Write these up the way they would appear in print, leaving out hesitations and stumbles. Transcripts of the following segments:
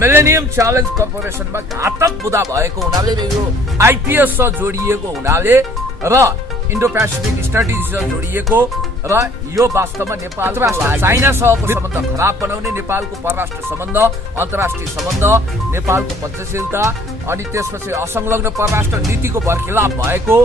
Millennium challenge कर्पोरेसनमा घातक बुदा भएको हुनाले यो आइपीएस जोडिएको हुनाले र इन्डो पेसिफिक स्ट्राटेजीसँग जोडिएको र यो वास्तवमा नेपाल चाइनासँगको सम्बन्ध खराब बनाउने, नेपालको परराष्ट्र सम्बन्ध, अन्तर्राष्ट्रिय सम्बन्ध, नेपालको पञ्चशीलता अनि त्यसपछि असंलग्न परराष्ट्र नीतिको बर्खिलाफ भएको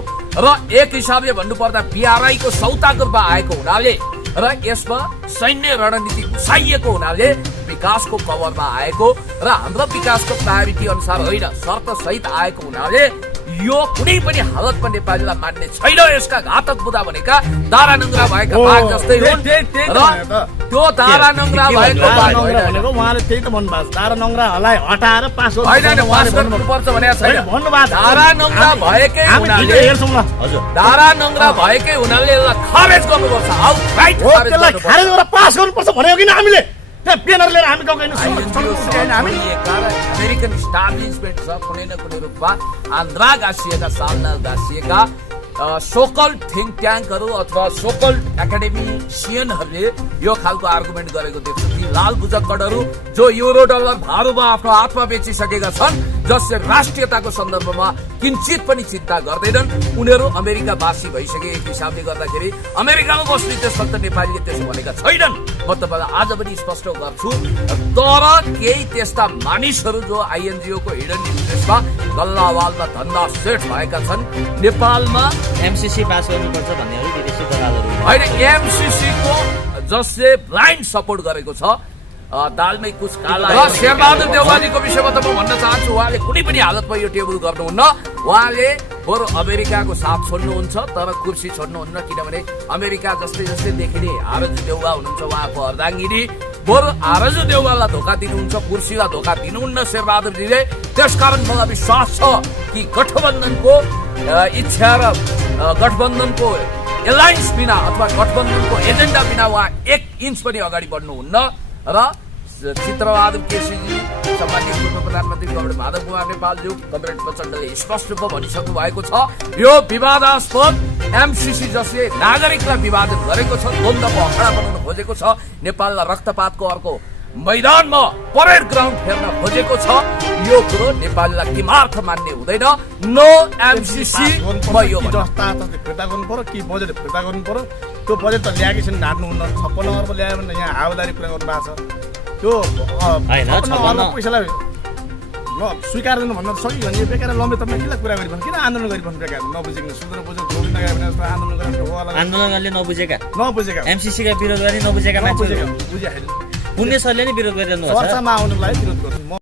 र एक हिसाबले भन्नुपर्दा बीआरआईको सौताको रूपमा आएको हुनाले र यसमा सैन्य रणनीति घुसाइएको हुनाले विकासको कभरमा आएको र हाम्रो विकासको प्रायोरिटी अनुसार होइन शर्त सहित आएको हुनाले यो कुनै पनि हालतमा नेपालीलाई मान्ने छैन। यसका घातक बुदा भनेका दारा नङ्ग्रा भएका भाग जस्तै हुन् र त्यो दारा नङ्ग्रा भएको भनेको उहाँले त्यही त भन्नुभएको दारा नङ्ग्राहरूलाई हटाएर पास गर्नुपर्छ भनेको छैन। दारा नङ्ग्रा भएकै हुनाले दारा नङ्ग्रा भएकै हुनाले यसलाई खारेज गर्नुपर्छ, आउटराइट खारेज गरेर पास गर्नुपर्छ भनेको किन हामीले पेनर लिएर हामी गाउँको अमेरिकन इस्टाब्लिसमेन्ट छ कुनै न कुनै रूपमा आन्ध्रा गाँसिएका सालना गाँसिएका सोकल थिङ्क ट्याङ्कहरू अथवा सोकल एकाडेमिसियनहरूले यो खालको आर्गुमेन्ट गरेको देख्छु कि लाल बुझक्कडहरू जो युरो डलर भारूमा आफ्नो हातमा बेचिसकेका छन्, जसले राष्ट्रियताको सन्दर्भमा किञ्चित पनि चिन्ता गर्दैनन्, उनीहरू अमेरिकावासी भइसके एक हिसाबले गर्दाखेरि अमेरिकामा बस्ने त्यसभन्दा नेपालीले त्यसो भनेका छैनन्। म तपाईँलाई आज पनि स्पष्ट गर्छु। तर केही त्यस्ता मानिसहरू जो आइएनजिओको हिडन इन्ट्रेस्टमा गल्लावालमा धन्दा सेट भएका छन्, नेपालमा एमसीसी पास गर्नुपर्छ भन्नेहरू विदेशी दलालहरू होइन, एमसीसी को जसले ब्लाइन्ड सपोर्ट गरेको छ दालमै कुछ काला र शेरबहादुर देउवाजीको विषयमा त म भन्न चाहन्छु उहाँले कुनै पनि हालतमा यो टेबल गर्नुहुन्न। उहाँले बरु अमेरिकाको साथ छोड्नुहुन्छ तर कुर्सी छोड्नुहुन्न, किनभने अमेरिका जस्तै जस्तै देखिने आरजु देउवा हुनुहुन्छ उहाँको अर्धाङ्गिनी, बरु आरजु देउवालाई धोका दिनुहुन्छ, कुर्सीलाई धोका दिनुहुन्न शेरबहादुरजीले। त्यसकारण मलाई विश्वास छ कि गठबन्धनको इच्छा र गठबन्धनको एलायन्स बिना अथवा गठबन्धनको एजेन्डा बिना उहाँ एक इन्च पनि अगाडि बढ्नुहुन्न र चित्रबहादुर केसीजी, सम्मानित पूर्व प्रधानमन्त्री कमरेड माधव कुमार नेपालज्यू, कमरेड प्रचण्डले स्पष्ट रूपमा भनिसक्नु भएको छ यो विवादास्पद एमसीसी जसले नागरिकलाई विभाजन गरेको छ, द्वन्द्वको अखडा बनाउन खोजेको छ, नेपाललाई रक्तपातको अर्को मैदानमा परेड ग्राउन्ड फेर्न खोजेको छ, यो कुरो नेपालीलाई किमार्थ मान्ने हुँदैन। नो एमसीसी भयो जस्ता फिर्ता गर्नु पर्यो कि बजेट फिर्ता गर्नु पर्यो। त्यो बजेट त ल्याएकै छैन, ढाट्नुहुन्न। 56 अर्ब ल्यायो भने यहाँ हावादारी कुरा गर्नु भएको छ। त्यो पैसालाई स्वीकार गर्नु भन्दा सक्यो भने बेकार लम्बे तपाईँ किन कुरा गरिरहनु, किन आन्दोलन गरिरहनु बेकार नबुझेको सुदूर बुझेको जोडी नगएर भने जस्तो आन्दोलनले नबुझेका एमसीसीका विरोध गर्ने नबुझेका मान्छेहरू बुझ्याएन। पुण्य सरले नै विरोध गरिरहनु भएको छ। चर्चामा आउनुलाई विरोध गर्छु म।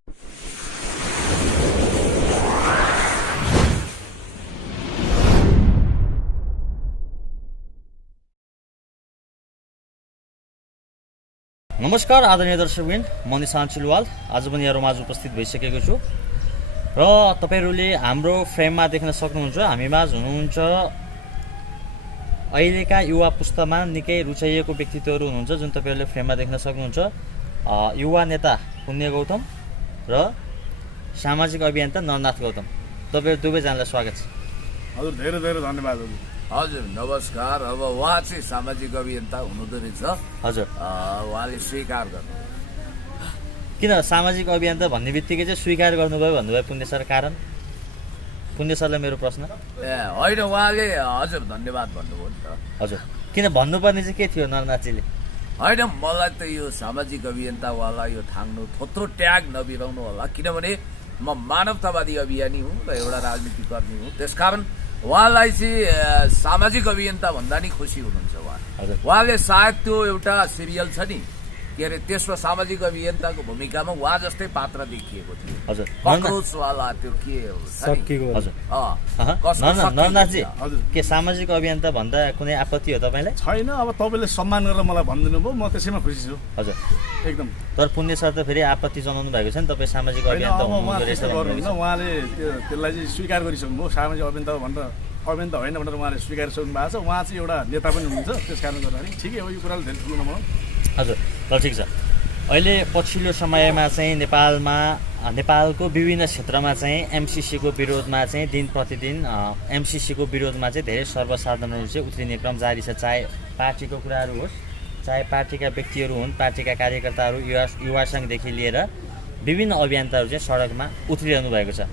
नमस्कार आदरणीय दर्शकवृन्द, म निशान्त चिलवाल आज पनि यहाँहरूमा उपस्थित भइसकेको छु र तपाईहरूले हाम्रो फ्रेममा देख्न सक्नुहुन्छ हामीमाझ हुनुहुन्छ अहिलेका युवा पुस्तामा निकै रुचाइएको व्यक्तित्वहरू हुनुहुन्छ जुन तपाईहरूले फ्रेममा देख्न सक्नुहुन्छ। युवा नेता पुण्य गौतम र सामाजिक अभियन्ता नरनाथ गौतम, तपाईहरू दुवैजनालाई स्वागत छ। हजुर धेरै धेरै धन्यवाद। हजुर नमस्कार। अब उहाँ चाहिँ सामाजिक अभियन्ता हुनुहुँदो रहेछ। हजुर उहाँले स्वीकार गर्नु किन सामाजिक अभियन्ता भन्ने बित्तिकै चाहिँ स्वीकार गर्नुभयो भन्नुभयो पुण्य सर? कारण पुण्य सरलाई मेरो प्रश्न होइन, उहाँले हजुर धन्यवाद भन्नुभयो नि त। हजुर किन भन्नुपर्ने चाहिँ के थियो नरनाथजीले? होइन, मलाई त यो सामाजिक अभियन्तावाला यो ठाङ्नु थोत्रो ट्याग नबिराउनु होला, किनभने म मानवतावादी अभियानी हुँ र एउटा राजनीतिक कर्मी हुँ। त्यसकारण उहाँलाई चाहिँ सामाजिक अभियन्ता भन्दा नि खुसी हुनुहुन्छ उहाँ। उहाँले सायद त्यो एउटा सिरियल छ नि के अरे त्यसमा सामाजिक अभियन्ताको भूमिकामा उहाँ जस्तै पात्र देखिएको थियो। हजुर कक्रोचवाला त्यो के नरनाथजी के सामाजिक अभियन्ता भन्दा कुनै आपत्ति हो तपाईँलाई? छैन। अब तपाईँले सम्मान गरेर मलाई भनिदिनु भयो, म त्यसैमा खुसी छु। हजुर एकदम। तर पुण्य सर त फेरि आपत्ति जनाउनु भएको छ नि तपाईँ सामाजिक अभियन्ता हुनुहुँदो रहेछ भन्नुहुन्छ। उहाँले त्यसलाई चाहिँ स्वीकार गरिसक्नु भयो, सामाजिक अभियन्ता भनेर अभियन्ता होइन भनेर उहाँले स्वीकार गरिसक्नु भएको छ। उहाँ चाहिँ एउटा नेता पनि हुनुहुन्छ, त्यस कारणले गर्दाखेरि ठिकै हो, यो कुराले धेरै ठुलो नमानौँ। हजुर ल ठिक छ। अहिले पछिल्लो समयमा चाहिँ नेपालको विभिन्न क्षेत्रमा चाहिँ एमसीसीको विरोधमा चाहिँ दिन प्रतिदिन एमसीसीको विरोधमा चाहिँ धेरै सर्वसाधारणहरू चाहिँ उत्रिने क्रम जारी छ। चाहे पार्टीको कुराहरू होस्, चाहे पार्टीका व्यक्तिहरू हुन्, पार्टीका कार्यकर्ताहरू, युवा सङ्घदेखि लिएर विभिन्न अभियन्ताहरू चाहिँ सडकमा उत्रिरहनु भएको छ।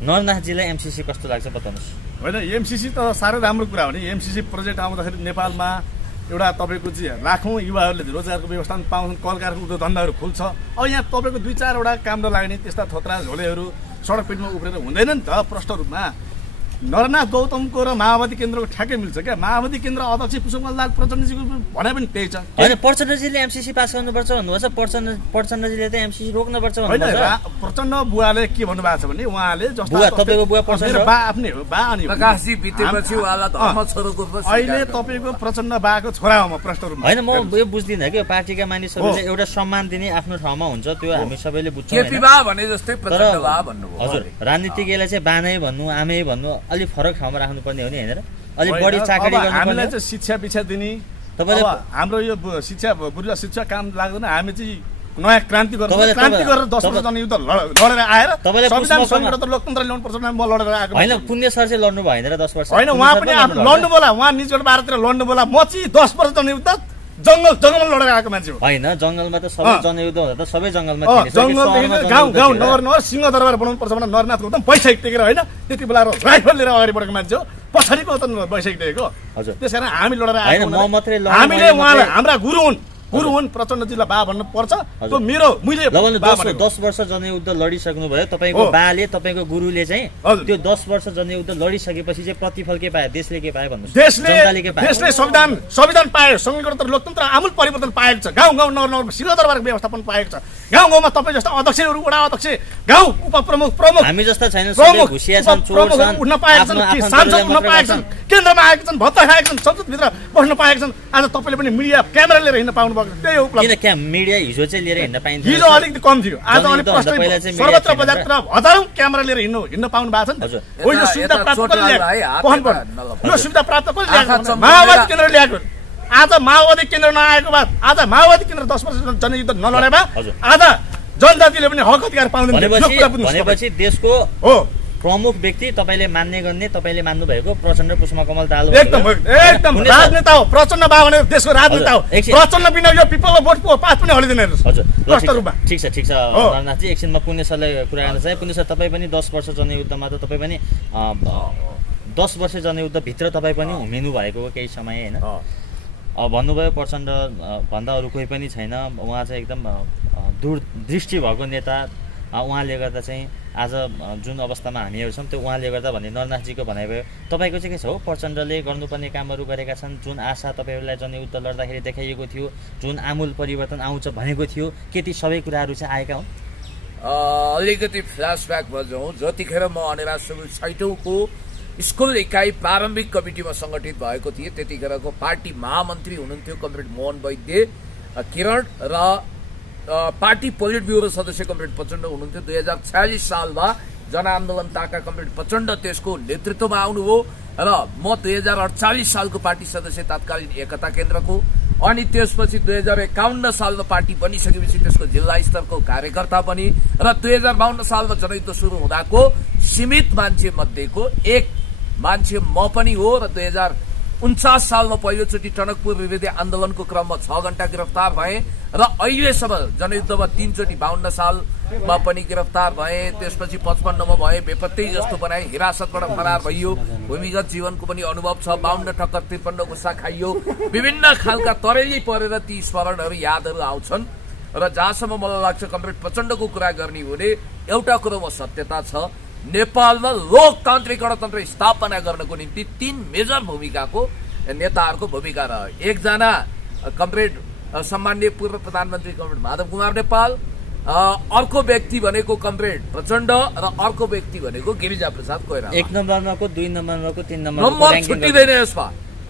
नरनाथजीलाई एमसिसी कस्तो लाग्छ बताउनुहोस्। होइन, एमसिसी त साह्रै राम्रो कुरा हो नि। एमसिसी प्रोजेक्ट आउँदाखेरि नेपालमा एउटा तपाईँको चाहिँ लाखौँ युवाहरूले रोजगारको व्यवस्था पाउँछन्, कल कारखाना उद्योग धन्दाहरू खुल्छ। अब यहाँ तपाईँको 2-4वटा काम नलाग्ने त्यस्ता थोत्रा झोलेहरू सडक पेटमा उफ्रेर हुँदैन नि त प्रष्ट रूपमा। नरनाथ गौतमको र माओवादी केन्द्रको ठ्याक्कै मिल्छ क्या। माओवादी केन्द्र अध्यक्ष पुष्पकमल प्रचण्डजीको भने पनि त्यही छ। होइन, प्रचण्डजीले एमसिसी पास गर्नुपर्छ भन्नुभएको छ, प्रचण्डजीले त एमसिसी रोक्नुपर्छ भन्नुभएको छ। प्रचण्ड बुवाले के भन्नुभएको छ भने उहाँले तपाईँको बुवा प्रचण्ड बा आफ्नै हो, बा अनि प्रकाशजी बितेपछि उहाँलाई धर्म छोरोको अहिले तपाईँको प्रचण्ड बाको छोरा हो म प्रष्ट रूपमा। होइन, म यो बुझ्दिनँ कि पार्टीका मानिसहरूले एउटा सम्मान दिने आफ्नो ठाउँमा हुन्छ, त्यो हामी सबैले बुझ्छौँ। केपी बा भने जस्तै प्रचण्ड बा भन्नुभयो। हजुर, राजनीतिज्ञलाई चाहिँ बानै भन्नु, आमै भन्नु, अलिक फरक ठाउँमा राख्नुपर्ने हो नि, होइन र? अलिक बढी चाकरी गर्नुपर्ने। हामीलाई चाहिँ शिक्षा दिने, हाम्रो यो शिक्षा बुढा शिक्षा काम लाग्दैन। हामी चाहिँ नयाँ क्रान्ति गरेर 10 वर्ष जनयुद्ध लडेर आएर संविधान सङ्कट लोकतन्त्र ल्याउनु पर्छ म लडेर आएको होइन। पुण्य सर चाहिँ लड्नु भएन र 10 वर्ष? होइन, उहाँ पनि आफ्नो लड्नु बोला, उहाँ निजगढ बाह्रतिर लड्नु बोला। म चाहिँ 10 वर्ष जनयुद्ध जङ्गलमा लडेर आएको मान्छे हो। होइन, जङ्गलमा त सबै जनयुद्ध हुँदा त सबै जङ्गलमा गाउँ नगर सिंहदरबार बनाउनु पर्छ भने नरनाथ गौतम बैसाइक टेकेर होइन, त्यति बेला राइफल लिएर अगाडि बढेको मान्छे हो। पछाडिको त बैसाइक टेकेको। हजुर, त्यस कारण हामी लडेर आएको। म मात्रै हामीले उहाँलाई हाम्रा गुरु हुन् प्रचण्डजीलाई बा भन्नु पर्छ। त्यो मैले 10 वर्ष जनयुद्ध लडिसक्नु भयो। तपाईँको बाले, तपाईँको गुरुले चाहिँ त्यो 10 वर्ष जनयुद्ध लडिसकेपछि चाहिँ प्रतिफल के पायो, देशले के पायो भन्नु? देशले संविधान पायो, संघीय लोकतन्त्र आमूल परिवर्तन पाएको छ। गाउँ नगर सिंहदरबारको व्यवस्थापन पाएको छ। गाउँमा तपाईँ जस्ता अध्यक्षहरू, वडा अध्यक्ष, गाउँ उपप्रमुख, प्रमुख हामी जस्ता छैन, सबै घुसिया छन्, चोर छन्, उठ्न पाएका छन्, सांसद उठ्न पाएका छन्, केन्द्रमा आएका छन्, भत्ता खाएका छन्, संसदभित्र बस्न पाएका छन्। आज तपाईँले पनि मिडिया क्यामेरा लिएर हिँड्न पाउनु भएको त्यही हो उपलब्धि। किन मिडिया हिजो चाहिँ लिएर हिँड्न पाइन्थ्यो, हिजो अलिकति कम थियो। आज अलिक सर्वत्र बजारतिर हजारौँ क्यामेरा लिएर हिँड्न पाउनु भएको छ नि। यो सुविधा प्राप्त माओवादी केन्द्र ल्याएको। आज माओवादी केन्द्र नआएको बाद, आज माओवादी केन्द्र 10 वर्ष जनयुद्ध नलडेमा आज जनजातिले पनि हक अधिकार पाउँदैन। भनेपछि देशको हो प्रमुख व्यक्ति तपाईँले मान्ने गर्ने, तपाईँले मान्नु भएको प्रचण्ड पुष्पकमल दाहाल एकदम राजनेता हो। प्रचण्ड बा भने देशको राजनेता हो। प्रचण्ड बिना यो पिपलको भोट पास पनि हलिँदैन। हजुर, ठिक छ नरनाथजी, एकछिनमा पुण्य सरलाई कुरा गर्न चाहे। पुण्य सर, तपाईँ पनि 10 वर्ष जनयुद्धमा त तपाईँ पनि 10 वर्ष जनयुद्धभित्र तपाईँ पनि उभिनु भएको केही समय, होइन? भन्नुभयो प्रचण्ड भन्दा अरू कोही पनि छैन, उहाँ चाहिँ एकदम दूरदृष्टि भएको नेता। उहाँले गर्दा चाहिँ आज जुन अवस्थामा हामीहरू छौँ त्यो उहाँले गर्दा भन्ने नरनाथजीको भनाइ भयो। तपाईँको चाहिँ के छ हो? प्रचण्डले गर्नुपर्ने कामहरू गरेका छन्, जुन आशा तपाईँहरूलाई जनयुद्ध लड्दाखेरि देखाइएको थियो, जुन आमूल परिवर्तन आउँछ भनेको थियो, के ती सबै कुराहरू चाहिँ आएका हुन्? अलिकति फ्ल्यासब्याक बजाउँ। जतिखेर म अनेरा सिभिल साइटौँको स्कुल इकाइ प्रारम्भिक कमिटीमा सङ्गठित भएको थिएँ, त्यतिखेरको पार्टी महामन्त्री हुनुहुन्थ्यो कमरेड मोहन वैद्य किरण र पार्टी पोलिट ब्युरो सदस्य कमरेड प्रचण्ड हुनुहुन्थ्यो। 2046 सालमा जनआन्दोलनताका कमरेड प्रचण्ड त्यसको नेतृत्वमा आउनुभयो र म 2048 सालको पार्टी सदस्य तत्कालीन एकता केन्द्रको। अनि त्यसपछि 2051 सालमा पार्टी बनिसकेपछि त्यसको जिल्ला स्तरको कार्यकर्ता पनि र 2052 सालमा जनयुद्ध सुरु हुँदाको सीमित मान्छे मध्येको एक मान्छे म पनि हो। र 2049 सालमा पहिलोचोटि टनकपुर विरोधी आन्दोलनको क्रममा 6 घण्टा गिरफ्तार भए र अहिलेसम्म जनयुद्धमा 3 चोटि 52 सालमा पनि गिरफ्तार भए। त्यसपछि 55 मा भए, बेपत्तै जस्तो बनाए, हिरासतबाट फरार भइयो, भूमिगत जीवनको पनि अनुभव छ, 52 टक्कर 53 गुस्सा खाइयो, विभिन्न खालका तरेली परेर ती स्मरणहरू यादहरू आउँछन्। र जहाँसम्म मलाई लाग्छ कमरेड प्रचण्डको कुरा गर्ने हो भने एउटा कुरोमा सत्यता छ, नेपालमा लोकतान्त्रिक गणतन्त्र स्थापना गर्नको निम्ति 3 मेजर भूमिकाको नेताहरूको भूमिका रह्यो। एकजना कमरेड सम्माननीय पूर्व प्रधानमन्त्री कमरेड माधव कुमार नेपाल, अर्को व्यक्ति भनेको कमरेड प्रचण्ड र अर्को व्यक्ति भनेको गिरिजा प्रसाद कोइराला। 1 नम्बरमा को, 2 नम्बरमा को, 3 नम्बरमा को छुट्टिँदैन। यसमा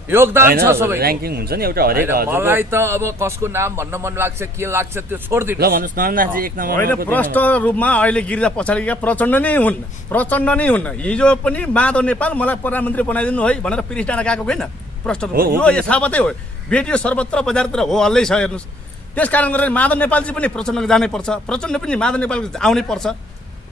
योगदान छ सबै, र्याङ्किङ हुन्छ नि एउटा हरेक। मलाई त अब कसको नाम भन्न मन लाग्छ, के लाग्छ त्यो छोडिदिनु। ल भन्नुहोस्, नरनाथजी 1 नम्बरमा होइन, प्रष्ट रूपमा अहिले गिरिजा पछाडिका प्रचण्ड नै हुन्न। हिजो पनि माधव नेपाल मलाई प्रधानमन्त्री बनाइदिनु है भनेर पिरिस डाँडा गएको होइन प्रष्ट रूपमा। यो यथावतै हो, भेटियो सर्वत्र बजारतिर हो हल्लै छ हेर्नुहोस्। त्यस कारण गरेर माधव नेपालजी पनि प्रचण्डको जानै पर्छ, प्रचण्ड पनि माधव नेपालको आउनै पर्छ।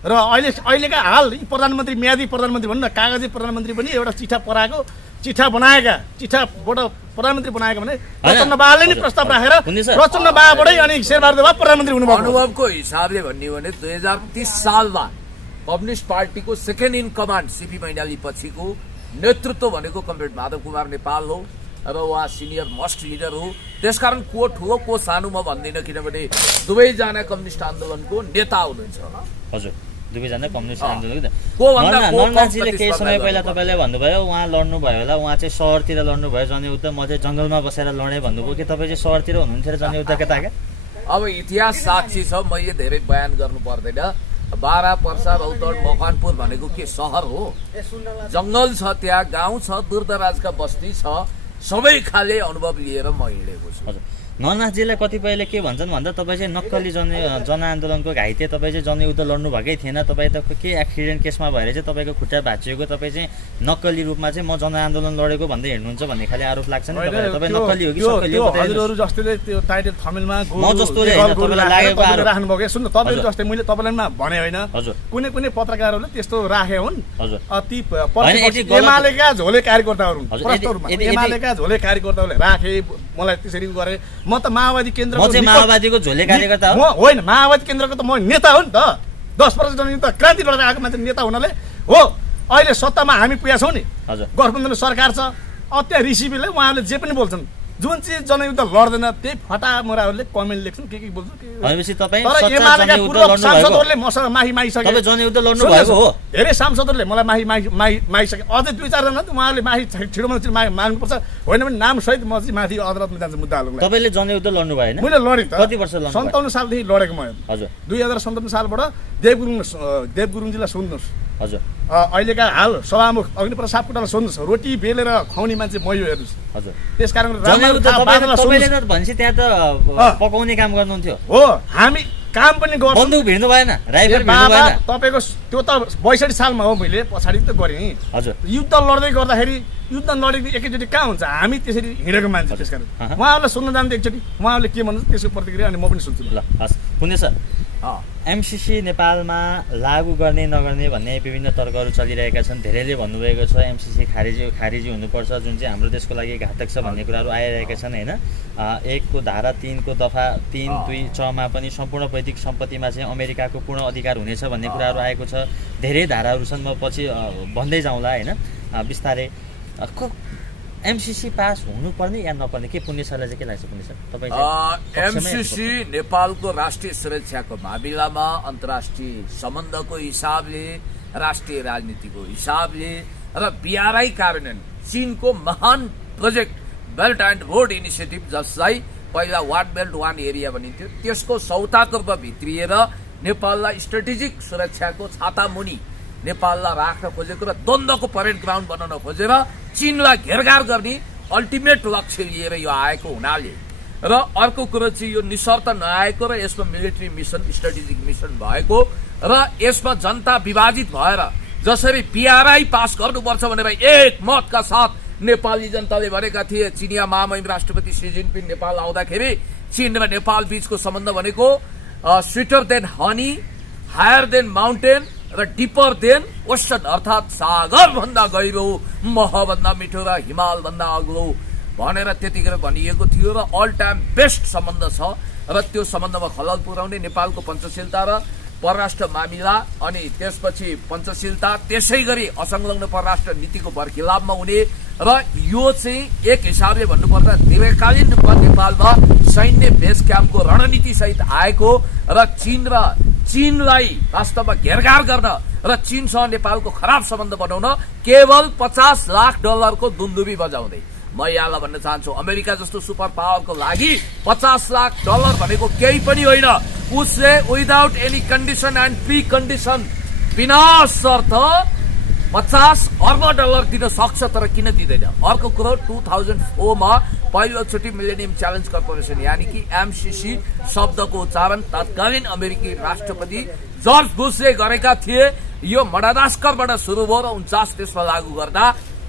र अहिलेका हाल प्रधानमन्त्री, म्यादी प्रधानमन्त्री भन्नु न, कागजी प्रधानमन्त्री पनि एउटा चिठा पराएको, चिठा बनाएका, चिठाबाट प्रधानमन्त्री बनाएको भने प्रचण्ड बाले नै प्रस्ताव राखेर प्रचण्ड बाबाबाटै अनि शेरबहादुर देउवा प्रधानमन्त्री हुनुभयो। अनुभवको हिसाबले भन्ने हो भने 2030 सालमा कम्युनिस्ट पार्टीको second in command CP Mainali पछिको नेतृत्व भनेको कमरेड माधव कुमार नेपाल हो र उहाँ सिनियर मोस्ट लिडर हो। त्यसकारण को ठुलो को सानो म भन्दिनँ, किनभने दुवैजना कम्युनिस्ट आन्दोलनको नेता हुनुहुन्छ। हजुर, दुवैजना कम्युनिस्ट आन्दोलन नरनाथजीले केही समय पहिला तपाईँले भन्नुभयो उहाँ लड्नु भयो होला, उहाँ चाहिँ सहरतिर लड्नुभयो जनयुद्ध, म चाहिँ जङ्गलमा बसेर लडेँ भन्नुभयो कि तपाईँ चाहिँ सहरतिर हुनुहुन्थ्यो र जनयुद्धका ताका? अब इतिहास साक्षी छ, मैले धेरै बयान गर्नु पर्दैन। बारा पर्सा रौतहट मकवानपुर भनेको के सहर हो? जङ्गल छ, त्यहाँ गाउँ छ, दूरदराजका बस्ती छ, सबै खाले अनुभव लिएर म हिँडेको छु। हजुर, नरनाथजीलाई कतिपयले के भन्छन् भन्दा तपाईँ चाहिँ नक्कली जनआन्दोलनको घाइते, तपाईँ चाहिँ जनयुद्ध लड्नु भएकै थिएन, तपाईँ त के एक्सिडेन्ट केसमा भएर चाहिँ तपाईँको खुट्टा भाँचिएको, तपाईँ चाहिँ नक्कली रूपमा चाहिँ म जनआन्दोलन लडेको भन्दै हिँड्नुहुन्छ भन्ने खाले आरोप लाग्छ नि तपाईँ नक्कली हो कि सक्कली हो? हजुरहरू जस्तैले त्यो टाइटल थमेलमा म जस्तोले तपाईँलाई लागेको आरोप राख्नुभयो कि सुन्नु, तपाईँ जस्तै मैले तपाईँलाई भने होइन, हजुर कुनै कुनै पत्रकारहरूले त्यस्तो राखे हुन्। हजुर, ती एमालेका झोले कार्यकर्ताहरू एमालेका झोले कार्यकर्ताहरूले राखे, मलाई त्यसरी गरे। म त माओवादी केन्द्र माओवादीको झोले कार्यकर्ता हो होइन, माओवादी केन्द्रको त म नेता हो नि त। 10 वर्ष जनयुद्ध क्रान्ति लडेर आएको मान्छे नेता हुनाले हो। अहिले सत्तामा हामी पुगेका छौँ नि, गठबन्धन सरकार छ, त्यहाँ रिसिपीले उहाँहरूले जे पनि बोल्छन्, जुन चिज जनयुद्ध लड्दैन त्यही फटामुराहरूले कमेन्ट लेख्छन्, के बोल्छन्। एमालेका पूर्व सांसदहरूले मसँग माही मागिसके, जनयुद्ध लड्नु भएको हो। धेरै सांसदहरूले मलाई मागिसके, अझै 2-4 जना उहाँहरूले माही छिटोमा छिटो माग्नुपर्छ, होइन भने नाम सहित म चाहिँ माथि अदालतमा जान्छु मुद्दा हाल्नु। तपाईँले जनयुद्ध लड्नु भएन? मैले लडेँ त। कति वर्ष लड्नु? 57 सालदेखि लडेको म। हजुर, 2057 सालबाट देव गुरुङजीलाई सोध्नुहोस्। हजुर, अहिलेका हाल सभामुख अग्निप्रसाद सापकोटालाई सोध्नुहोस्, रोटी बेलेर खुवाउने मान्छे म यो हेर्नुहोस्। हजुर, त्यसकारण भनेपछि त्यहाँ त पकाउने काम गर्नुहुन्थ्यो हो, हामी काम पनि गर्छौँ। बन्दुक भिड्नु भएन, राइफल भिड्नु भएन? तपाईँको त्यो त 62 सालमा हो, मैले पछाडि त गरेँ। हजुर, युद्ध लड्दै गर्दाखेरि युद्ध लडेको एकैचोटि कहाँ हुन्छ? हामी त्यसरी हिँडेको मान्छे, त्यसकारण उहाँहरूलाई सुन्न जान्थ्यो एकचोटि, उहाँहरूले के भन्नुहुन्छ त्यसको प्रतिक्रिया अनि म पनि सुन्छु। ल हस्, पुण्य सर, एमसिसी नेपालमा लागू गर्ने नगर्ने भन्ने विभिन्न तर्कहरू चलिरहेका छन्। धेरैले भन्नुभएको छ एमसिसी खारिजी हुनुपर्छ, जुन चाहिँ हाम्रो देशको लागि घातक छ भन्ने कुराहरू आइरहेका छन् होइन। 1 को धारा 3 को दफा 3(2)(6)मा पनि सम्पूर्ण वैदिक सम्पत्तिमा चाहिँ अमेरिकाको पूर्ण अधिकार हुनेछ भन्ने कुराहरू आएको छ। धेरै धाराहरू छन्, म पछि भन्दै जाउँला होइन बिस्तारै। एमसिसी पास हुनुपर्ने या नपर्ने, के पुण्य सरलाई चाहिँ के लाग्छ? पुण्य सर, तपाईँ एमसिसी नेपालको राष्ट्रिय सुरक्षाको मामिलामा, अन्तर्राष्ट्रिय सम्बन्धको हिसाबले, राष्ट्रिय राजनीतिको हिसाबले र BRI कार्यान्वयन, चीनको महान project belt and road initiative, जसलाई पहिला वान बेल्ट वान एरिया भनिन्थ्यो, त्यसको सौतातर्फ भित्रिएर नेपाललाई स्ट्रेटेजिक सुरक्षाको छाता मुनि नेपाललाई राख्न खोजेको र द्वन्द्वको परेड ग्राउन्ड बनाउन खोजेर चीनलाई घेरघार गर्ने अल्टिमेट लक्ष्य लिएर यो आएको हुनाले, र अर्को कुरो चाहिँ यो निशर्त नआएको र यसमा मिलिट्री मिसन, स्ट्रेटेजिक मिसन भएको र यसमा जनता विभाजित भएर जसरी BRI पास गर्नुपर्छ भनेर एकमतका साथ नेपाली जनताले भनेका थिए। चिनिया महामहिम राष्ट्रपति सी जिनपिङ नेपाल आउँदाखेरि चीन र नेपाल बीचको सम्बन्ध भनेको sweeter than honey, higher than mountain र डिपर देन ओसन, अर्थात् सागर भन्दा गहिरो, महभन्दा मिठो र हिमाल भन्दा अग्लो भनेर त्यतिखेर भनिएको थियो र अल टाइम बेस्ट सम्बन्ध छ। र त्यो सम्बन्धमा खलल पुर्याउने नेपालको पञ्चशीलता र परराष्ट्र मामिला अनि त्यसपछि पञ्चशीलता, त्यसै गरी असंलग्न परराष्ट्र नीतिको बरखिलाफमा हुने र यो चाहिँ एक हिसाबले भन्नुपर्दा दीर्घकालीन रूपमा नेपालमा सैन्य बेस क्याम्पको रणनीति सहित आएको र चीनलाई वास्तवमा घेरघार गर्न र चीनसँग नेपालको खराब सम्बन्ध बनाउन केवल $50 लाख को दुन्दुबी बजाउँदै म यहाँलाई भन्न चाहन्छु, अमेरिका जस्तो सुपर पावरको लागि $50 लाख भनेको केही पनि होइन। उसले without any condition and pre condition, बिना शर्त $50 अर्ब दिन सक्छ, तर किन दिँदैन? अर्को कुरो 2004 मा पहिलोचोटि मिलेनियम च्यालेन्ज कर्पोरेसन यानी कि एमसिसी शब्दको उच्चारण तत्कालीन अमेरिकी राष्ट्रपति जर्ज बुशले गरेका थिए। यो मडागास्करबाट सुरु भयो र 49 त्यसमा लागू गर्दा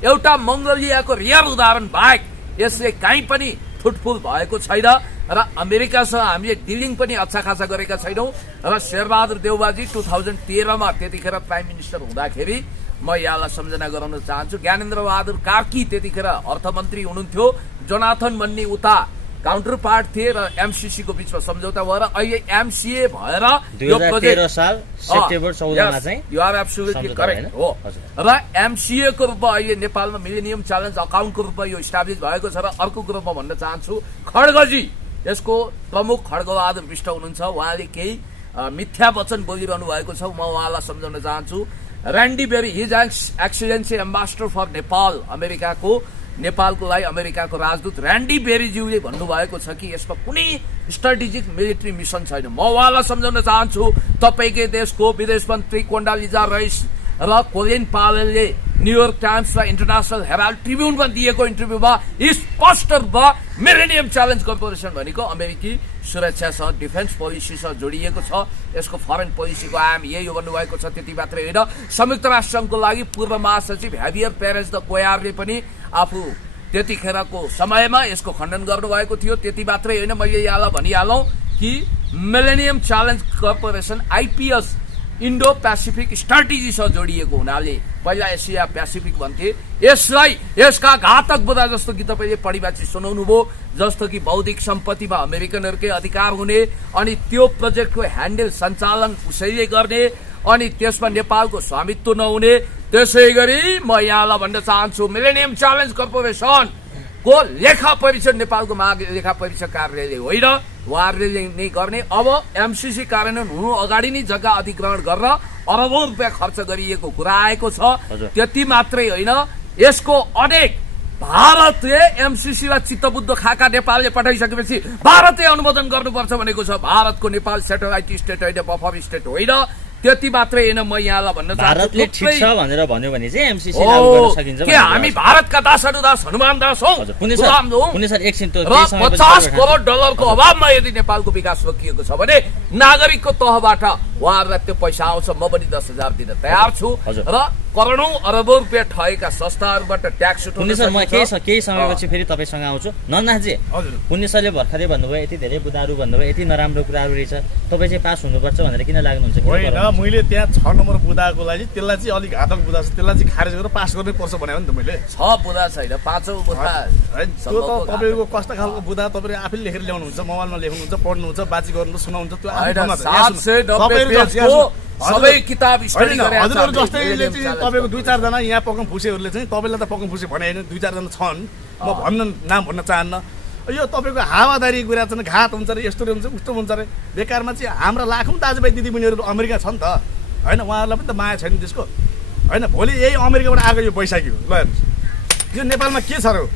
एउटा मंगोलियाको रियर उदाहरण बाहेक यसले कहीँ पनि फुटफुल भएको छैन र अमेरिकासँग हामीले डिलिङ पनि अच्छा खासा गरेका छैनौं। र शेरबहादुर देउवाजी 2013 मा त्यतिखेर प्राइम मिनिस्टर हुँदाखेरि म यहाँलाई सम्झना गराउन चाहन्छु। ज्ञानेन्द्र बहादुर कार्की त्यतिखेर अर्थमन्त्री हुनुहुन्थ्यो, जोनाथन भन्ने उता काउन्टर पार्ट थिए र एमसीसी को बीचमा सम्झौता भएर अहिले एमसीए भएर यो 2013 साल सेप्टेम्बर 14 मा चाहिँ यु आर एब्सोल्युटली करेक्ट हो। र एमसीए को रूपमा अहिले नेपालमा मिलेनियम च्यालेन्ज अकाउन्टको रूपमा यो इस्टाब्लिस भएको छ। र अर्को कुरोमा भन्न चाहन्छु, खड्गजी यसको प्रमुख खड्गबहादुर विष्ट हुनुहुन्छ, उहाँले केही मिथ्या वचन बोलिरहनु भएको छ। म उहाँलाई सम्झाउन चाहन्छु, Randy berry his एक्सिलेन्सी ambassador for Nepal, नेपालको लागि अमेरिकाको राजदूत ऱ्यान्डी बेरीज्यूले भन्नुभएको छ कि यसमा कुनै स्ट्राटेजिक मिलिट्री मिसन छैन। म उहाँलाई सम्झाउन चाहन्छु, तपाईँकै देशको विदेश मन्त्री कोन्डालिजा राइस र कोलिन पावेलले न्युयोर्क टाइम्स र इन्टरनेसनल हेराल्ड ट्रिब्युनमा दिएको इन्टरभ्यूमा स्पष्ट रूपमा मिलेनियम च्यालेन्ज कर्पोरेसन भनेको अमेरिकी सुरक्षासँग डिफेन्स पोलिसीसँग जोडिएको छ, यसको फरेन पोलिसीको आयाम यही हो भन्नुभएको छ। त्यति मात्रै होइन, संयुक्त राष्ट्रसङ्घको लागि पूर्व महासचिव हेभियर पेरेज द कोयारले पनि आफू त्यतिखेरको समयमा यसको खण्डन गर्नुभएको थियो। त्यति मात्रै होइन, मैले यहाँलाई भनिहालौँ कि millennium challenge corporation IPS Indo Pacific स्ट्राटेजीसँग जोडिएको हुनाले पहिला एसिया पेसिफिक भन्थे, यसलाई यसका घातक बुदा जस्तो कि तपाईँले पढिबाची सुनाउनु भयो, जस्तो कि बौद्धिक सम्पत्तिमा अमेरिकनहरूकै अधिकार हुने, अनि त्यो प्रोजेक्टको ह्यान्डल सञ्चालन उसैले गर्ने, अनि त्यसमा नेपालको स्वामित्व नहुने। त्यसै गरी म यहाँलाई भन्न चाहन्छु, मिलेनियम च्यालेन्ज कर्पोरेसन को लेखा परीक्षण नेपालको लेखा परीक्षक कार्यालय होइन, उहाँहरूले नै गर्ने। अब एमसीसी कार्यान्वयन हुनु अगाडि नै जग्गा अधिग्रहण गरेर अरबौं रुपियाँ खर्च गरिएको कुरा आएको छ। त्यति मात्रै होइन, यसको अनेक भारतले एमसीसीलाई चित्तबुद्ध खाका नेपालले पठाइसकेपछि भारतले अनुमोदन गर्नुपर्छ भनेको छ। भारतको नेपाल सेटेलाइट स्टेट होइन, बफर स्टेट होइन। त्यति मात्रै होइन, म यहाँलाई भन्न चाहन्छु, भारतले ठिक छ भनेर भन्यो भने चाहिँ एमसीसी लागू गर्न सकिन्छ। के हामी भारतका दासहरू दास हनुमान दास हौ? पुण्य सर एकछिन त 50 करोड डलरको अभावमा यदि नेपालको विकास रोकिएको छ भने नागरिकको तहबाट उहाँहरूलाई त्यो पैसा आउँछ। म पनि 10,000 दिन तयार छु र करोडौं अरबौं रुपियाँ ठगेका संस्थाहरूबाट ट्याक्स उठाउन। पुण्य सर, म केही समयपछि फेरि तपाईसँग आउँछु। नन्नाथजी, पुण्य सरले भर्खरै भन्नुभयो यति धेरै बुदाहरू भन्नुभयो, यति नराम्रो कुराहरू रहेछ, तपाईँ चाहिँ पास हुनुपर्छ भनेर किन लाग्नुहुन्छ? होइन, मैले त्यहाँ 6 नम्बर बुदाको लागि त्यसलाई चाहिँ अलिक घातक बुदा छ, त्यसलाई चाहिँ खारेज गरेर पास गर्नै पर्छ भने हो नि त मैले। 6 बुदा छैन, 5औं बुदा। त्यो त तपाईँको कस्तो खालको बुदा तपाईँले आफैले लेखेर ल्याउनुहुन्छ, मोबाइलमा लेख्नुहुन्छ, पढ्नुहुन्छ, बाजी गर्नुहुन्छ, सुनाउनुहुन्छ, त्यो सबै किताब स्टडी गरे। हजुरहरु जस्तैले चाहिँ तपाईको 2-4 जना यहाँ पकम फुसेहरूले चाहिँ तपाईलाई त पकम फुसे भने हैन, 2-4 जना छन्, म नाम भन्न चाहन्न। यो तपाईको हावादारी कुरा चाहिँ घात हुन्छ रे, यस्तो हुन्छ उस्तो हुन्छ रे। बेकारमा चाहिँ हाम्रा लाखौं दाजुभाइ दिदीबहिनीहरू अमेरिका छन् त हैन, उहाँहरूलाई पनि त माया छैन त्यसको हैन। भोलि यही अमेरिकाबाट आएको यो बैशाखी हो, ल हेर्नुस् यो नेपालमा के छ र?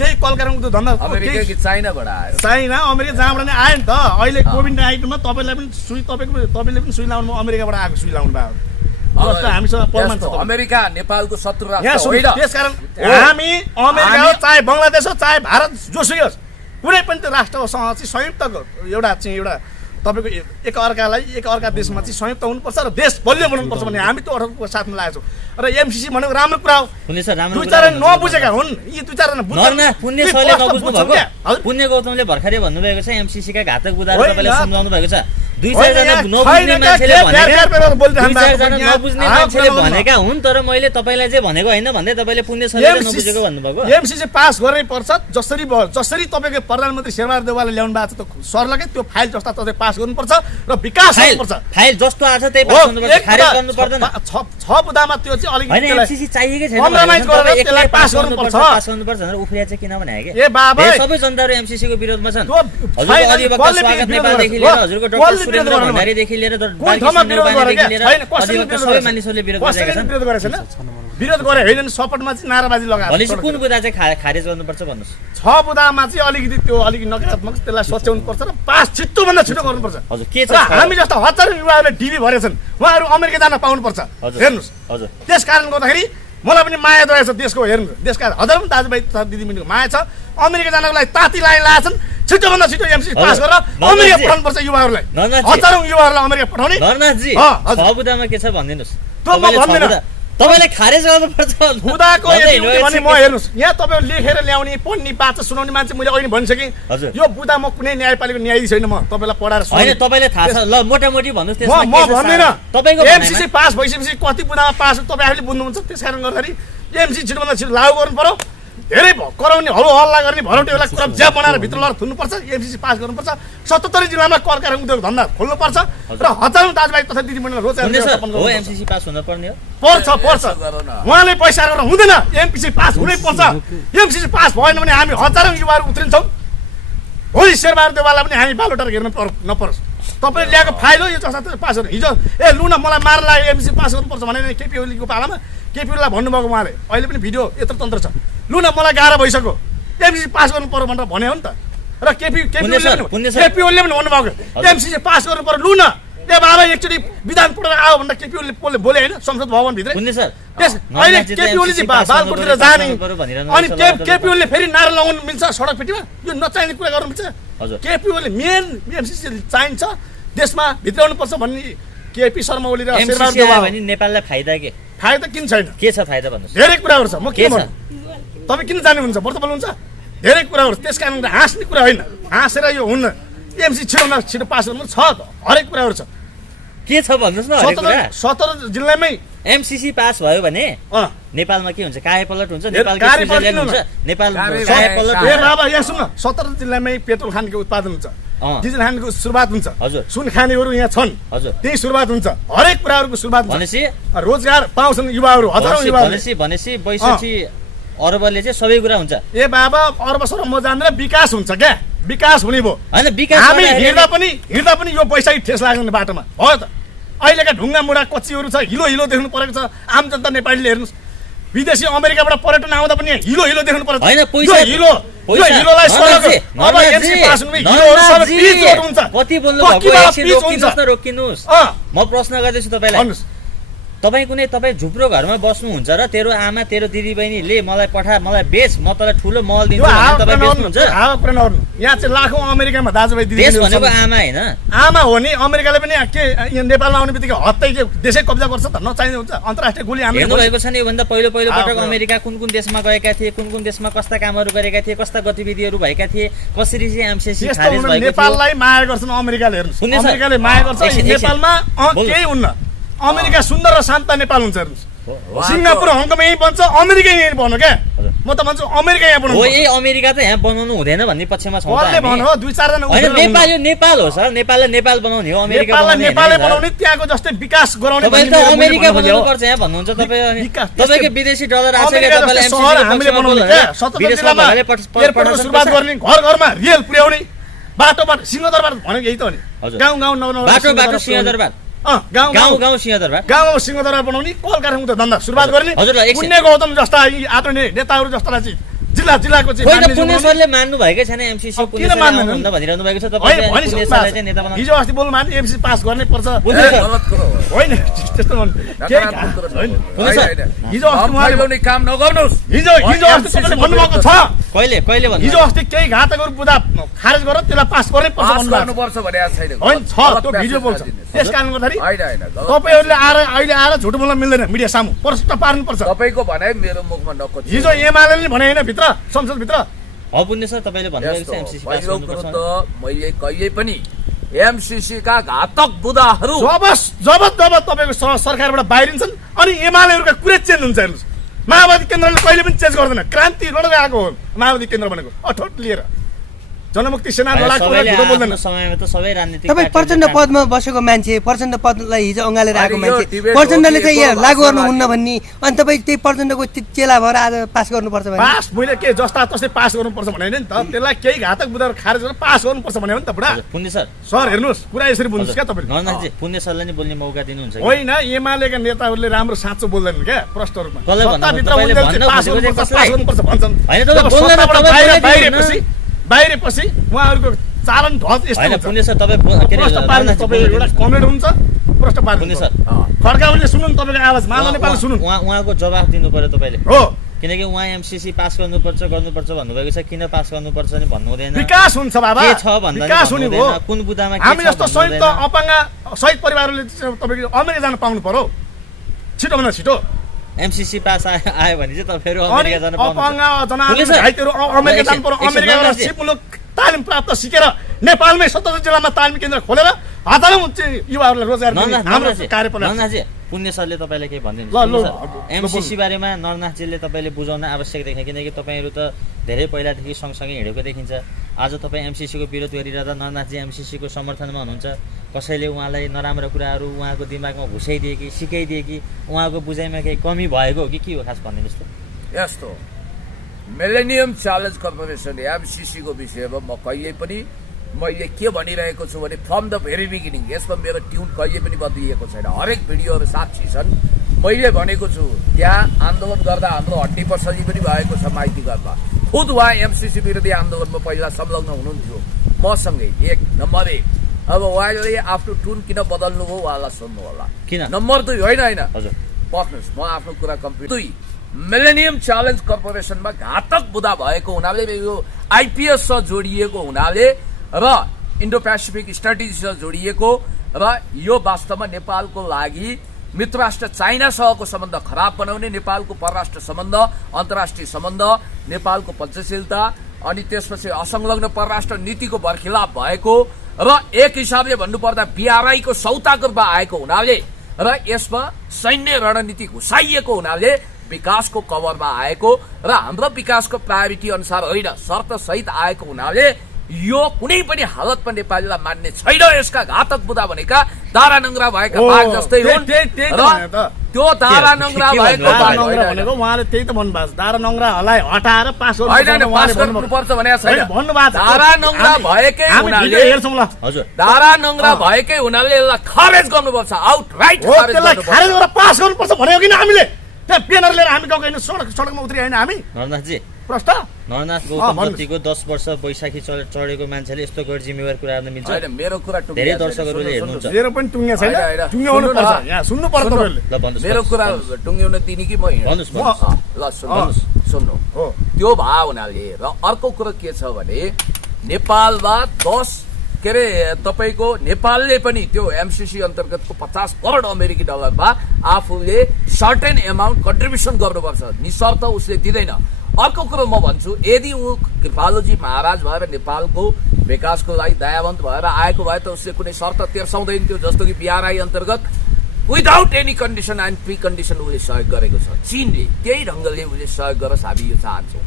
केही कलकारको धन्दा अमेरिका कि चाइनाबाट आयो? चाइना अमेरिका जहाँबाट नै आयो नि त। अहिले कोभिड-19 मा तपाईलाई पनि सुई तपाईले पनि सुई लाउनु, अमेरिकाबाट आएको सुई लाउनु भयो। हामीसँग प्रमाण छ। अमेरिका नेपालको शत्रु राष्ट्र होइन, त्यसकारण हामी अमेरिका हो चाहे बंगलादेश हो चाहे भारत जोसुकै होस्, कुनै पनि राष्ट्रसँग चाहिँ संयुक्त एउटा तपाईको एकअर्का देशमा चाहिँ संयुक्त हुनुपर्छ र देश बलियो बनाउनुपर्छ भन्ने हामी त्यो अर्थको साथमा लागेको छौँ। र एमसीसी भनेको राम्रो कुरा हो। दुई चार नबुझेका हुन् यी 2-4 जना पुण्य सरले नबुझ्नु भएको। पुण्य गौतमले भर्खरै भन्नुभएको छ एमसीसी का घातक उदाहरण तपाईले सम्झाउनु भएको छ। 2-4 जना नबुझ्ने मान्छेले भनेका हुन्, तर मैले तपाईलाई चाहिँ भनेको हैन भन्दै तपाईले पुण्य सरले नबुझेको भन्नुभएको। एमसीसी पास गर्नै पर्छ, जसरी तपाईको प्रधानमन्त्री शेरबहादुर देउवाले ल्याउनु भएको छ त्यो सरलाई त्यो फाइल जस्ता ततै पास गर्नुपर्छ र विकास गर्नुपर्छ। फाइल जस्तो आछ त्यही पास गर्नुपर्छ, खारेज गर्नु पर्दैन। 6 बुदामा त्यो चाहिँ अलिकति हैन, एमसीसी चाहिएकै छैन, कम्प्रोमाइज गरेर त्यसलाई पास गर्नुपर्छ भनेर उफ्रिया चाहिँ किन भने के? ए बाबा, सबै जनताहरु एमसीसी को विरोधमा छन्। हजुरको अधिवक्ता स्वागत नेपालदेखि लिएर हजुरको डाक्टर सुरेन्द्र भण्डारीदेखि लिएर सबै मानिसहरूले विरोध गरेका छन्। विरोध गरे होइन, सपोर्टमा चाहिँ नाराबाजी लगाएर भनेपछि कुन बुदा चाहिँ खारेज गर्नुपर्छ भन्नुस्? 6 बुदामा चाहिँ अलिकति त्यो नकारात्मक त्यसलाई सच्याउनु पर्छ र पास छिटोभन्दा छिटो गर्नुपर्छ। हजुर, के छ? हामी जस्तो हजारौं युवाहरूले डिबी भरेछन्, उहाँहरू अमेरिका जान पाउनुपर्छ। हेर्नुस्, हजुर, त्यस कारण गर्दाखेरि मलाई पनि माया दया छ देशको। हेर्नु, देशका हजारौं दाजुभाइ दिदीबहिनीको माया छ। अमेरिका जानको लागि ताती लाइन लाछन्, छिटोभन्दा छिटो एमसीसी पास गरेर अमेरिका पठाउनुपर्छ युवाहरूलाई। हजारौं युवाहरूलाई अमेरिका पठाउने। नरनाथजी, 6 बुदामा के छ भन्दिनुस्? त्यो म भन्दिनँ, तपाईँले खारेज गर्नुपर्छ बुदाको भन्दै यति हिँड्नुभएको भने छ। म हेर्नुहोस् यहाँ तपाईँ लेखेर ल्याउने पढ्ने बाचा सुनाउने मान्छे मैले अहिले भनिसकेँ हजुर। यो बुदा म कुनै न्यायपालिका न्यायाधीश छैन म तपाईँलाई पढाएर होइन तपाईँले थाहा छ ल मोटामोटी भन्नुहोस् म त्यसमा के छ भन्दैन तपाईँको एमसीसी पास भइसकेपछि कति बुदामा पास तपाईँ आफूले बुझ्नुहुन्छ त्यस कारणले गर्दाखेरि एमसी छिटोभन्दा छिटो लागू गर्नु पर्यो धेरै कराउने हलो हल्ला गर्ने भरौटेलाई कब्जा बनाएर भित्र लगेर थुन्नुपर्छ एमसीसी पास गर्नुपर्छ 77 जिल्लामा कल कारखाना उद्योग धन्दा खोल्नुपर्छ र हजारौँ दाजुभाइ तथा दिदीबहिनीलाई रोजगार हो एमसीसी पास हुनुपर्ने हो पर्छ उहाँले पैसा गरेर हुँदैन एमपिसी पास हुनै पर्छ एमसीसी पास भएन भने हामी हजारौँ युवाहरू उत्रिन्छौँ भोलि शेरबहादुर देवाललाई पनि हामी बालोटार हेर्न नपरोस् तपाईँले ल्याएको फाइल हो यो जस्ता पास गर्नु हिजो लुन मलाई मार लाग्यो एमसी पास गर्नुपर्छ भनेर केपी ओलीको पालामा केपी ओलीलाई भन्नुभएको उहाँले अहिले पनि भिडियो यत्र तन्त्र छ लुन मलाई गाह्रो भइसक्यो एमसी पास गर्नु पर्यो भनेर भन्यो नि त र केपी ओलीले पनि भन्नुभएको एमसी पास गर्नु पर्यो लुन ए बाबा एकचोटि विधान पढेर आयो भनेर केपी ओलीले बोले होइन संसद भवनभित्र अहिले केपी ओली चाहिँ बालकोटतिर जाने अनि केपी ओलीले फेरि नारा लगाउनु मिल्छ सडक पेटीमा यो नचाहिने कुरा गर्नु मिल्छ केपी ओली मेन एमसीसी चाहिन्छ देशमा भित्राउनु पर्छ भन्ने केपी शर्मा ओली र शेरबहादुर देवाल नेपाललाई फाइदा के फाइदा किन छैन के छ फाइदा भन्नुहोस् धेरै कुराहरू छ म के भन्नु तपाईँ किन जानुहुन्छ व्रत बोल्नुहुन्छ धेरै कुराहरू त्यस कारण हाँस्ने कुरा होइन हाँसेर यो हुन्न एमसी छिटो छिटो पास गर्नु छ हरेक कुराहरू छ के छ भन्नुहोस् न हरेक कुरा 17 जिल्लामै एमसीसी पास भयो भने नेपालमा के हुन्छ काहेपलट हुन्छ नेपालको स्विजरल्यान्ड हुन्छ नेपाल काहेपलट ए बाबा यहाँ सुन्न 17 जिल्लामै पेट्रोल खानीको उत्पादन हुन्छ डिजल खानीको सुरुवात हुन्छ हजुर सुन खानेहरू यहाँ छन् हजुर त्यही सुरुवात हुन्छ हरेक कुराहरूको सुरुवात भनेपछि रोजगार पाउँछन् युवाहरू हजारौँ युवाहरू भनेपछि 62 अर्बले चाहिँ सबै कुरा हुन्छ ए बाबा अर्ब सरब म जान्दैन विकास हुन्छ क्या विकास हुने भयो हैन विकास हामी हिँड्दा पनि यो पैसा ठेस लाग्दैन बाटोमा हो त अहिलेका ढुङ्गा मुढा कच्चीहरू छ हिलो देख्नु परेको छ आम जनता नेपालीले हेर्नुहोस् विदेशी अमेरिकाबाट पर्यटन आउँदा पनि हिलो देख्नु पर्छ हैन पैसा हिलोलाई अब एमसी पास हुनु हिलोहरू सबै पिच हुन्छ कति बोल्नु भएको एकछिन रोकिनुस् न रोकिनुस् म प्रश्न गर्दैछु तपाईलाई तपाईँ कुनै तपाईँ झुप्रो घरमा बस्नुहुन्छ र तेरो आमा तेरो दिदीबहिनीले मलाई बेच म तँलाई ठुलो मल दिन्छु भने तपाईँ बेच्नुहुन्छ यहाँ चाहिँ लाखौँ अमेरिकामा दाजुभाइ दिदी देश भनेको आमा हैन आमा हो नि अमेरिकाले पनि के यहाँ नेपालमा आउने बित्तिकै हत्तै देशै कब्जा गर्छ त नचाहिने हुन्छ अन्तर्राष्ट्रिय गोली हामीले हेर्नु भएको छ नि योभन्दा पहिलो पटक अमेरिका कुन देशमा गएका थिए कुन देशमा कस्ता कामहरू गरेका थिए कस्ता गतिविधिहरू भएका थिए कसरी चाहिँ एमसीसी खारेज भएको थियो नेपाललाई माया गर्छन् अमेरिकाले हेर्नुहोस् अमेरिकाले माया गर्छ नेपालमा केही हुन्न अमेरिका सुन्दर र शान्त नेपाल हुन्छ हेर्नुहोस् सिङ्गापुर हङकङ यहीँ बन्छ अमेरिका यहीँ बन्नु क्या म त भन्छु अमेरिका यहाँ बनाउनु हो यही अमेरिका त यहाँ बनाउनु हुँदैन भन्ने पक्षमा छौँ कसले भन्नु हो दुई चारजना हैन नेपाल यो नेपाल हो सर नेपाललाई नेपाल बनाउने हो अमेरिका बनाउने नेपालले बनाउने त्यहाँको जस्तै विकास गराउने तपाईले त अमेरिका बनाउनु पर्छ यहाँ भन्नुहुन्छ तपाई तपाईको विदेशी डलर आछ के तपाईले शहर हामीले बनाउने क्या 17 जिल्लामा एयरपोर्टको सुरुवात गर्ने घरमा रेल पुर्याउने बाटोबाट सिंहदरबार भनेको यही त हो नि गाउँ बाटो सिंहदरबार गाउँ सिंहदरबार गाउँ सिंहदरबार बनाउने कल कारखानाको धन्दा सुरुवात गर्ने पुण्य गौतम जस्ता आदरणीय नेताहरू जस्तालाई चाहिँ जिल्लाको चाहिँ पुण्यसरले मान्नु भएकै छैन एमसीसी पुण्यसरले आउनुहुन्न भनिरहनु भएको छ तपाईले पुण्यसरले चाहिँ नेता बनाउनु हिजो अस्ति बोल्नु माने एमसी पास गर्नै पर्छ होइन त्यस्तो हिजो अस्ति उहाँले गर्ने काम नगर्नुस् हिजो अस्ति तपाईले भन्नुभएको छ कहिले भन्नु हिजो अस्ति केही घातकहरू बुझा खारेज गरेर त्यसलाई पास गर्नै पर्छ भने छैन होइन छ त्यो भिडियो बोल्छ त्यस कारणले गर्दाखेरि तपाईहरुले अहिले आएर झुट बोल्न मिल्दैन मिडिया सामु प्रश्न पार्नु पर्छ तपाईको भनाइ मेरो मुखमा नकोच हिजो एमालेले भने हैन भित्र संसद भित्र हो पुण्य सर तपाईले भन्नुभएको छ एमसीसी पास गर्नुपर्छ त मैले कहिले पनि एमसीसी का घातक बुदाहरू जब तपाईको सरकारबाट बाहिरिन्छन् अनि एमालेहरुका कुरै चेन्ज हुन्छ हेर्नुस् माओवादी केन्द्रले कहिले पनि चेन्ज गर्दैन क्रान्ति लडेर आएको हो माओवादी केन्द्र भनेको अठोट लिएर जनमुक्ति सेना लडाकु बोल्दैन समयमा त सबै राजनीतिक तपाई प्रचण्ड पदमा बसेको मान्छे प्रचण्ड पदलाई हिजो अँगालेर आएको मान्छे प्रचण्डले चाहिँ यहाँ लागू गर्नुहुन्न भन्ने अनि तपाई त्यही प्रचण्डको चेला भएर आज पास गर्नुपर्छ भने पास मैले के जस्ता तस्तै पास गर्नुपर्छ भने नि त त्यसलाई केही घातक बुदाहरू खारेज गरेर पास गर्नुपर्छ भने हो नि त बुढा पुण्य सर सर हेर्नुस् कुरा यसरी बुझ्नुस् क्या तपाईले नन्दजी पुण्य सरलाई नि बोल्ने मौका दिनुहुन्छ होइन एमालेका नेताहरूले राम्रो साँचो बोल्दैनन् क्या प्रष्ट रूपमा कसले भन्नु पास गर्नुपर्छ भन्छन् हैन तपाईँ बोल्दैन बाहिरपछि उहाँहरूको चालन ध्वज यस्तो हैन पुण्य सर तपाईँ के रे तपाईँ एउटा कमेन्ट हुन्छ प्रष्ट पार्नु पुण्य सर खड्काउले सुन्नु तपाईको आवाज माला नेपाल सुन्नु उहाँको जवाफ दिनु पर्यो तपाईले हो किनकि उहाँ एमसीसी पास गर्नुपर्छ भन्नुभएको छ किन पास गर्नुपर्छ नि भन्नु हुँदैन विकास हुन्छ बाबा के छ भन्दा विकास हुने हो कुन बुदामा के छ हामी जस्तो संयुक्त अपाङ्ग सहित परिवारले तपाईको अमेरिका जान पाउनु पर्यो छिटो भन्दा छिटो एमसीसी पास आयो भने चाहिँ तपाईँहरू अमेरिका जान अपाङ्ग पुग्छ। जनाधाइतीहरू अमेरिका जानु पर्यो। एकछिन, अमेरिका नवराजी। सिप मुलुक तालिम प्राप्त सिकेर नेपालमै 77 जिल्लामा तालिम केन्द्र खोलेर हजारौँ युवाहरूलाई रोजगार दिने हाम्रो कार्यप्रणाली। नरनाथजी पुण्य सरले तपाईँलाई केही भनिदिनु एमसीसी बारेमा नरनाथजीले तपाईँले बुझाउन आवश्यक देख्छ, किनकि तपाईँहरू त धेरै पहिलादेखि सँगसँगै हिँडेको देखिन्छ। आज तपाईँ एमसीसीको विरोध गरिरहँदा नरनाथजी एमसीसीको समर्थनमा हुनुहुन्छ। कसैले उहाँलाई नराम्रो कुराहरू उहाँको दिमागमा घुसाइदिए कि सिकाइदिए कि उहाँको बुझाइमा केही कमी भएको हो कि के हो खास भनिदिनुहोस् त। यस्तो मिलेनियम च्यालेन्ज कर्पोरेसन एमसीसी को विषयमा म कहिले पनि मैले के भनिरहेको छु भने फ्रम द भेरी बिगिनिङ यसमा मेरो ट्युन कहिले पनि बदलिएको छैन। हरेक भिडियोहरू साक्षी छन्। मैले भनेको छु त्यहाँ आन्दोलन गर्दा हाम्रो हड्डी पसली पनि भएको छ माइतीघरमा। खुद उहाँ एमसीसी विरोधी आन्दोलनमा पहिला संलग्न हुनुहुन्थ्यो मसँगै। एक नम्बर 1 अब उहाँले आफ्नो टुन किन बदल्नु हो उहाँलाई सोध्नु होला। किन? नम्बर 2 होइन हजुर पक्नुहोस् म आफ्नो कुरा कम्प्लिट। 2 मिलेनियम च्यालेन्ज कर्पोरेसनमा घातक बुदा भएको हुनाले यो आइपीएससँग जोडिएको हुनाले र इन्डो पेसिफिक स्ट्राटेजीसँग जोडिएको र यो वास्तवमा नेपालको लागि मित्र राष्ट्र चाइनासँगको सम्बन्ध खराब बनाउने, नेपालको परराष्ट्र सम्बन्ध, अन्तर्राष्ट्रिय सम्बन्ध, नेपालको पञ्चशीलता अनि त्यसपछि असंलग्न परराष्ट्र नीतिको बर्खिलाफ भएको र एक हिसाबले भन्नुपर्दा बीआरआईको सौताको रूपमा आएको हुनाले र यसमा सैन्य रणनीति घुसाइएको हुनाले विकासको कभरमा आएको र हाम्रो विकासको प्रायोरिटी अनुसार होइन शर्त सहित आएको हुनाले यो कुनै पनि हालतमा नेपालीलाई मान्ने छैन। यसका घातक बुदा भनेका दारा नङ्ग्रा भएका बाघ जस्तै हुन् र त्यो दारा नङ्ग्रा भएको दारा नङ्ग्रा भनेको उहाँले त्यही त भन्नुभएको छ। दारा नङ्ग्राहरूलाई हटाएर पास गर्नुपर्छ भनेको छैन। भन्नुभएको छ। दारा नङ्ग्रा भएकै हुनाले हेर्छौँ ल हजुर दारा नङ्ग्रा भएकै हुनाले यसलाई खारेज गर्नुपर्छ। आउटराइट हो त्यसलाई खारेज गरेर पास गर्नुपर्छ भनेको किन हामीले? त्यहाँ पेनर लिएर हामी गएको होइन, सडकमा उत्रि होइन हामी। नरनाथजी प्रश्न नरनाथ गौतम जतिको 10 वर्ष बैशाखी चढेको मान्छेले यस्तो गैर जिम्मेवार कुरा गर्न मिल्छ? होइन मेरो कुरा धेरै दर्शकहरूले हेर्नुहुन्छ। मेरो पनि टुङ्गिया छैन, टुङ्ग्याउनु पर्छ। यहाँ सुन्नु पर्छ तपाईँहरूले। ल भन्नुहोस् मेरो कुरा टुङ्ग्याउन दिने कि म भन्नुहोस् ल सुन्नु हो त्यो भए हुनाले र अर्को कुरा के छ भने नेपालमा 10 के अरे तपाईँको नेपालले पनि त्यो एमसीसी अन्तर्गतको 50 करोड अमेरिकी डलरमा आफूले सर्टेन एमाउन्ट कन्ट्रिब्युसन गर्नुपर्छ। निशर्त उसले दिँदैन। अर्को कुरो म भन्छु यदि ऊ कृपालुजी महाराज भएर नेपालको विकासको लागि दयावन्त भएर आएको भए त उसले कुनै शर्त तिर्साउँदैन थियो। जस्तो कि बीआरआई अन्तर्गत without any condition and pre condition उसले सहयोग गरेको छ। चीनले त्यही ढङ्गले उसले सहयोग गरोस् हामी यो चाहन्छौँ।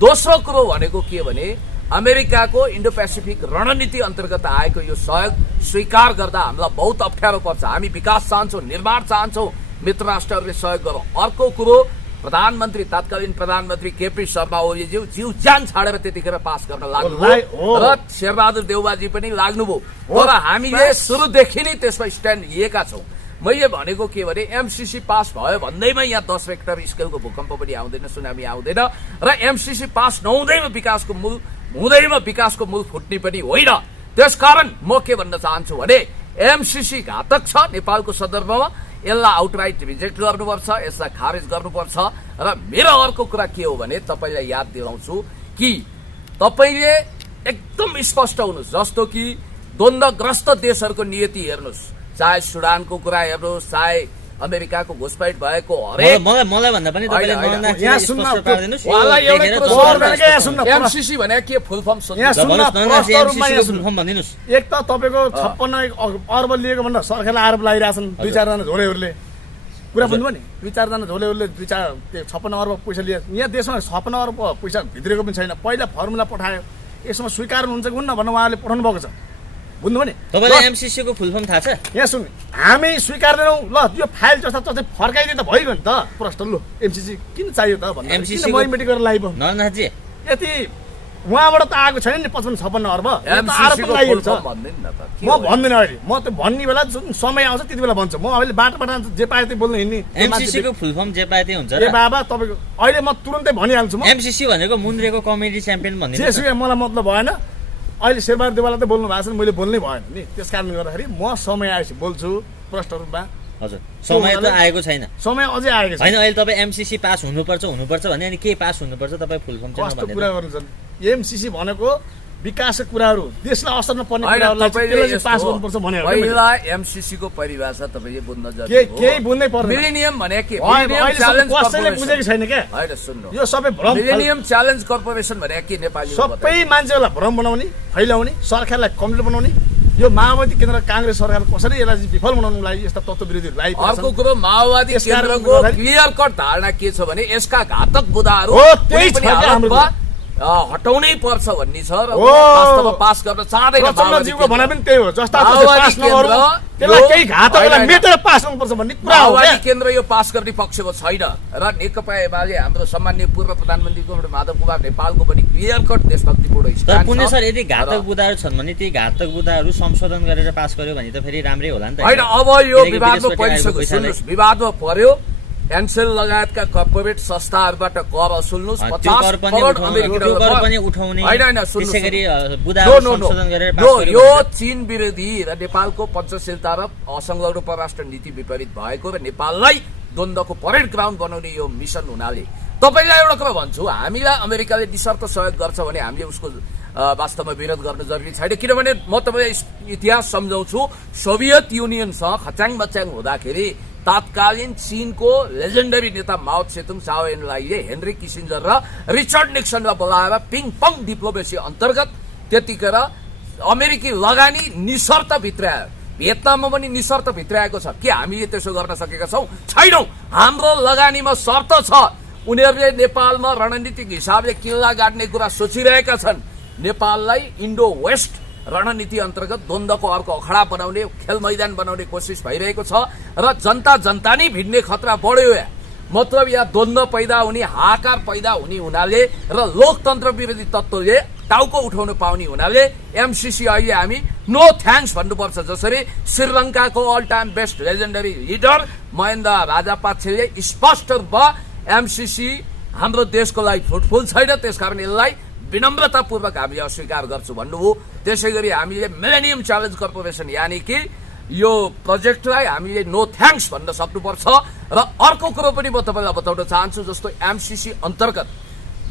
दोस्रो कुरो भनेको के भने अमेरिकाको इन्डो पेसिफिक रणनीति अन्तर्गत आएको यो सहयोग स्वीकार गर्दा हामीलाई बहुत अप्ठ्यारो पर्छ। हामी विकास चाहन्छौँ, निर्माण चाहन्छौँ, मित्र राष्ट्रहरूले सहयोग गरौँ। अर्को कुरो प्रधानमन्त्री तत्कालीन प्रधानमन्त्री केपी शर्मा ओलीज्यू जीव ज्यान छाडेर त्यतिखेर पास गर्न लाग्नुभयो र शेरबहादुर देउवाजी पनि लाग्नुभयो। तर हामीले सुरुदेखि नै त्यसमा स्ट्यान्ड लिएका छौँ। मैले भनेको के भने एमसीसी पास भयो भन्दैमा यहाँ 10 रेक्टर स्केलको भूकम्प पनि आउँदैन, सुनामी आउँदैन र एमसीसी पास नहुँदैमा विकासको मूल फुट्ने पनि होइन। त्यसकारण म के भन्न चाहन्छु भने एमसीसी घातक छ नेपालको सन्दर्भमा। यसलाई आउटराइट रिजेक्ट गर्नुपर्छ, यसलाई खारेज गर्नुपर्छ। र मेरो अर्को कुरा के हो भने तपाईँलाई याद दिलाउँछु कि तपाईँले एकदम स्पष्ट हुनुहोस्। जस्तो कि द्वन्द्वग्रस्त देशहरूको नियति हेर्नुहोस्, चाहे सुडानको कुरा हेर्नुहोस्, चाहे अमेरिकाको घुसपैठ भएको हरेक मलाई भन्दा पनि तपाईँले यहाँ सुन्न एमसीसी भने के फुल फर्म भनिदिनुहोस्। एक त तपाईँको 56 अर्ब लिएको भन्दा सरकारले आरोप लगाइरहेछन् 2-4 जना झोलेहरूले। कुरा बुझ्नुभयो नि? 2-4 जना झोलेहरूले 56 अर्ब पैसा लिए। यहाँ देशमा 56 अर्ब पैसा भित्रेको पनि छैन। पहिला फर्मुला पठायो, यसमा स्वीकार हुन्छ कि हुन्न भनेर उहाँले पठाउनु भएको छ। बुझ्नुभयो नि? तपाईँलाई एमसीसी को फुल फर्म थाहा छ? यहाँ सुन, हामी स्वीकार्दैनौँ। ल यो फाइल जस्ता चाहिँ फर्काइदिए त भइगयो नि त प्रश्न। लु एमसीसी किन चाहियो त भन्दा एमसीसी मोइमेटी गरेर लाइभ नरनाथजी यति उहाँबाट त आएको छैन नि 55-56 अर्ब। म भन्दिनँ अहिले, म त भन्ने बेला जुन समय आउँछ त्यति बेला भन्छ। म अहिले बाटो जे पाए त्यही बोल्नु हिँड्ने। एमसीसी को फुल फर्म जे पाए त्यही हुन्छ। ए बाबा तपाईँको अहिले म तुरन्तै भनिहाल्छु। म एमसीसी भनेको मुन्द्रेको कमेडी च्याम्पियन भन्ने जेसुकै मलाई मतलब भएन। अहिले शेरबहादुर देवालले त बोल्नु भएको छ, मैले बोल्नै भएन नि। त्यस कारणले गर्दाखेरि म समय आएपछि बोल्छु प्रष्ट रूपमा। हजुर समय त आएको छैन, समय अझै आएको छैन। होइन अहिले तपाईँ एमसीसी पास हुनुपर्छ भने अनि के पास हुनुपर्छ तपाईँ फुल फर्म चाहिँ कस्तो कुरा गर्नुहुन्छ? एमसीसी भनेको विकासका कुराहरू देशलाई असर नपर्ने होइन, कुराहरूलाई तपाईँले त्यसलाई चाहिँ यस्तो पास हो, गर्नुपर्छ भनेर पहिला एमसीसी को परिभाषा तपाईँले बुझ्न जरुरी केही बुझ्नै पर्दैन मिलेनियम भने के होइन, मिलेनियम अहिलेसम्म च्यालेन्ज कसैले बुझेको छैन क्या होइन सुन्नु यो सबै भ्रम मिलेनियम च्यालेन्ज कर्पोरेसन भने के नेपाली सबै मान्छेहरूलाई भ्रम बनाउने फैलाउने सरकारलाई कमजोर बनाउने यो माओवादी केन्द्र काङ्ग्रेस सरकार कसरी यसलाई चाहिँ विफल बनाउनुको लागि यस्ता तत्त्व विरोधीहरू आइरहेका छन्। अर्को कुरो माओवादी यसकारण केन्द्रको गर्दाखेरि- क्लियर कट धारणा के छ भने यसका घातक बुदाहरू हो, त्यही कुनै पनि छ क्या हालतमा हाम्रो- हटाउनै पर्छ भन्ने छ र हो। वास्तवमा पास गर्न चाहँदैन प्रचण्डजीको भनाइ पनि त्यही हो जस्ता माओवादी पास नगरौँ केन्द्र त्यसलाई यो- केही घातकलाई होइन, मेटेर पास गर्नुपर्छ भन्ने कुरा हो माओवादी क्या। केन्द्र यो पास गर्ने पक्षमा छैन र नेकपा एमाले हाम्रो सम्माननीय पूर्व प्रधानमन्त्री माधव कुमार नेपालको पनि क्लियर कट देशभक्तिपूर्ण तर स्ट्यान्ड पुण्य छ। सर यदि घातक र- बुदाहरू छन् भने ती घातक बुदाहरू संशोधन गरेर पास गर्यो भने त फेरि राम्रै होला नि त होइन अब यो किनकि विवादमा विदेशबाट आएको परिसक्यो पैसालाई- सुन्नुहोस् विवादमा पर्यो एनसेल लगायतका कर्पोरेट संस्थाहरूबाट कर असुल्नुहोस् त्यो 50 कर पनि करोड उठाउने- अमेरिकी त्यो डलर कर पनि उठाउने होइन होइन त्यसै सुन्नुहोस् गरी नो, बुदाहरू नो, नो। संशोधन गरेर पास यो गर्यो यो भने त- चीन विरोधी र नेपालको पञ्चशीलता र असंलग्न परराष्ट्र नीति विपरीत भएको र नेपाललाई द्वन्द्वको परेड ग्राउन्ड बनाउने यो मिसन हुनाले तपाईँलाई एउटा कुरा भन्छु हामीलाई अमेरिकाले निशर्त सहयोग गर्छ भने हामीले उसको वास्तवमा विरोध गर्न जरुरी छैन किनभने म तपाईँलाई इतिहास सम्झाउँछु सोभियत युनियनसँग खच्याङ बच्याङ हुँदाखेरि तात्कालीन चीनको लेजेन्डरी नेता माओ त्सेतुङ चाओ एनलाईले हेनरी किसिन्जर र रिचर्ड निक्सनलाई बोलाएर पिङ पङ डिप्लोमेसी अन्तर्गत त्यतिखेर अमेरिकी लगानी निशर्त भित्रायो भियतनाममा पनि निशर्त भित्राएको छ के हामीले त्यसो गर्न सकेका छौं छैनौं हाम्रो लगानीमा शर्त छ उनीहरूले नेपालमा रणनीतिक हिसाबले किल्ला गाड्ने कुरा सोचिरहेका छन् नेपाललाई इन्डो वेस्ट रणनीति अन्तर्गत द्वन्द्वको अर्को अखडा बनाउने खेल मैदान बनाउने कोसिस भइरहेको छ र जनता नै भिड्ने खतरा बढ्यो यहाँ मतलब यहाँ द्वन्द्व पैदा हुने हाहाकार पैदा हुने हुनाले र लोकतन्त्र विरोधी तत्त्वले टाउको उठाउन पाउने हुनाले एमसीसी अहिले हामी नो थ्याङ्क्स भन्नुपर्छ जसरी श्रीलङ्काको all time best legendary leader Mahendra राजापाक्षेले स्पष्ट रूपमा एमसीसी हाम्रो देशको लागि फ्रुटफुल छैन त्यसकारण यसलाई विनम्रतापूर्वक हामीले अस्वीकार गर्छु भन्नुभयो त्यसै गरी हामीले मिलेनियम च्यालेन्ज कर्पोरेसन यानि कि यो प्रोजेक्टलाई हामीले नो थ्याङ्क्स भन्न सक्नुपर्छ र अर्को कुरो पनि म तपाईँलाई बताउन चाहन्छु जस्तो एमसीसी अन्तर्गत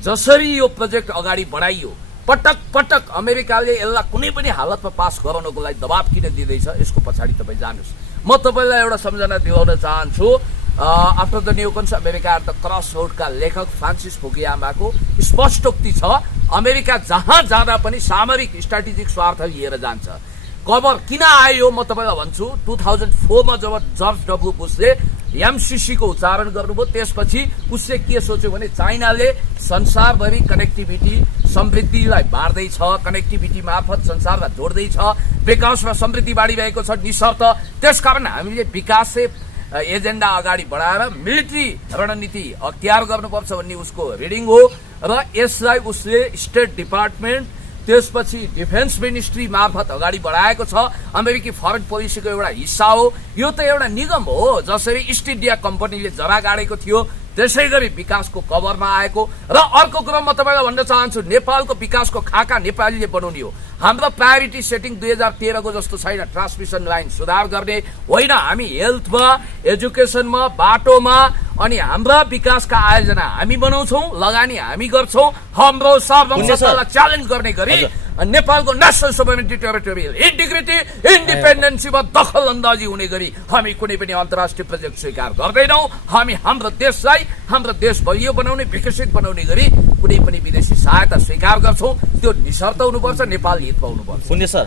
जसरी यो प्रोजेक्ट अगाडि बढाइयो पटक पटक अमेरिकाले यसलाई कुनै पनि हालतमा पास गराउनको लागि दबाब किन दिँदैछ यसको पछाडि तपाईँ जानुहोस् म तपाईँलाई एउटा सम्झना दिलाउन चाहन्छु after the neocons America the cross रोडका लेखक फ्रान्सिस फुकुयामाको स्पष्टोक्ति छ अमेरिका जहाँ जाँदा पनि सामरिक स्ट्राटेजिक स्वार्थ लिएर जान्छ खबर किन आयो म तपाईँलाई भन्छु 2004 मा जब जर्ज डब्ल्यू बुशले एमसीसी को उच्चारण गर्नुभयो त्यसपछि उसले के सोच्यो भने चाइनाले संसारभरि कनेक्टिभिटी समृद्धिलाई बाँड्दैछ कनेक्टिभिटी मार्फत संसारलाई जोड्दैछ विकासमा समृद्धि बाढिरहेको छ निशर्त त्यसकारण हामीले विकास एजेन्डा अगाडि बढाएर मिलिट्री रणनीति अख्तियार गर्नुपर्छ भन्ने उसको रिडिङ हो र यसलाई उसले स्टेट डिपार्टमेन्ट त्यसपछि डिफेन्स मिनिस्ट्री मार्फत अगाडि बढाएको छ अमेरिकी फरेन पोलिसीको एउटा हिस्सा हो यो त एउटा निगम हो जसरी इस्ट इन्डिया कम्पनीले जरा गाडेको थियो त्यसै गरी विकासको कभरमा आएको र अर्को कुरा म तपाईँलाई भन्न चाहन्छु नेपालको विकासको खाका नेपालीले बनाउने हो हाम्रो प्रायोरिटी सेटिङ 2013 को जस्तो छैन ट्रान्समिसन लाइन सुधार गर्ने होइन हामी हेल्थमा एजुकेसनमा बाटोमा अनि हाम्रा विकासका आयोजना हामी बनाउँछौं लगानी हामी गर्छौं हाम्रो सार्वभौमतालाई च्यालेन्ज गर्ने गरी नेपालको नेशनल सोभरेनिटी टेरिटोरियल इन्टिग्रिटी इन्डिपेन्डेन्सीमा दखल अन्दाजी हुने गरी हामी कुनै पनि अन्तर्राष्ट्रिय प्रोजेक्ट स्वीकार गर्दैनौं हामी हाम्रो देशलाई हाम्रो देश बलियो बनाउने विकसित बनाउने गरी कुनै पनि विदेशी सहायता स्वीकार गर्छौं त्यो निशर्त हुनुपर्छ नेपाल हितमा हुनुपर्छ पुण्य सर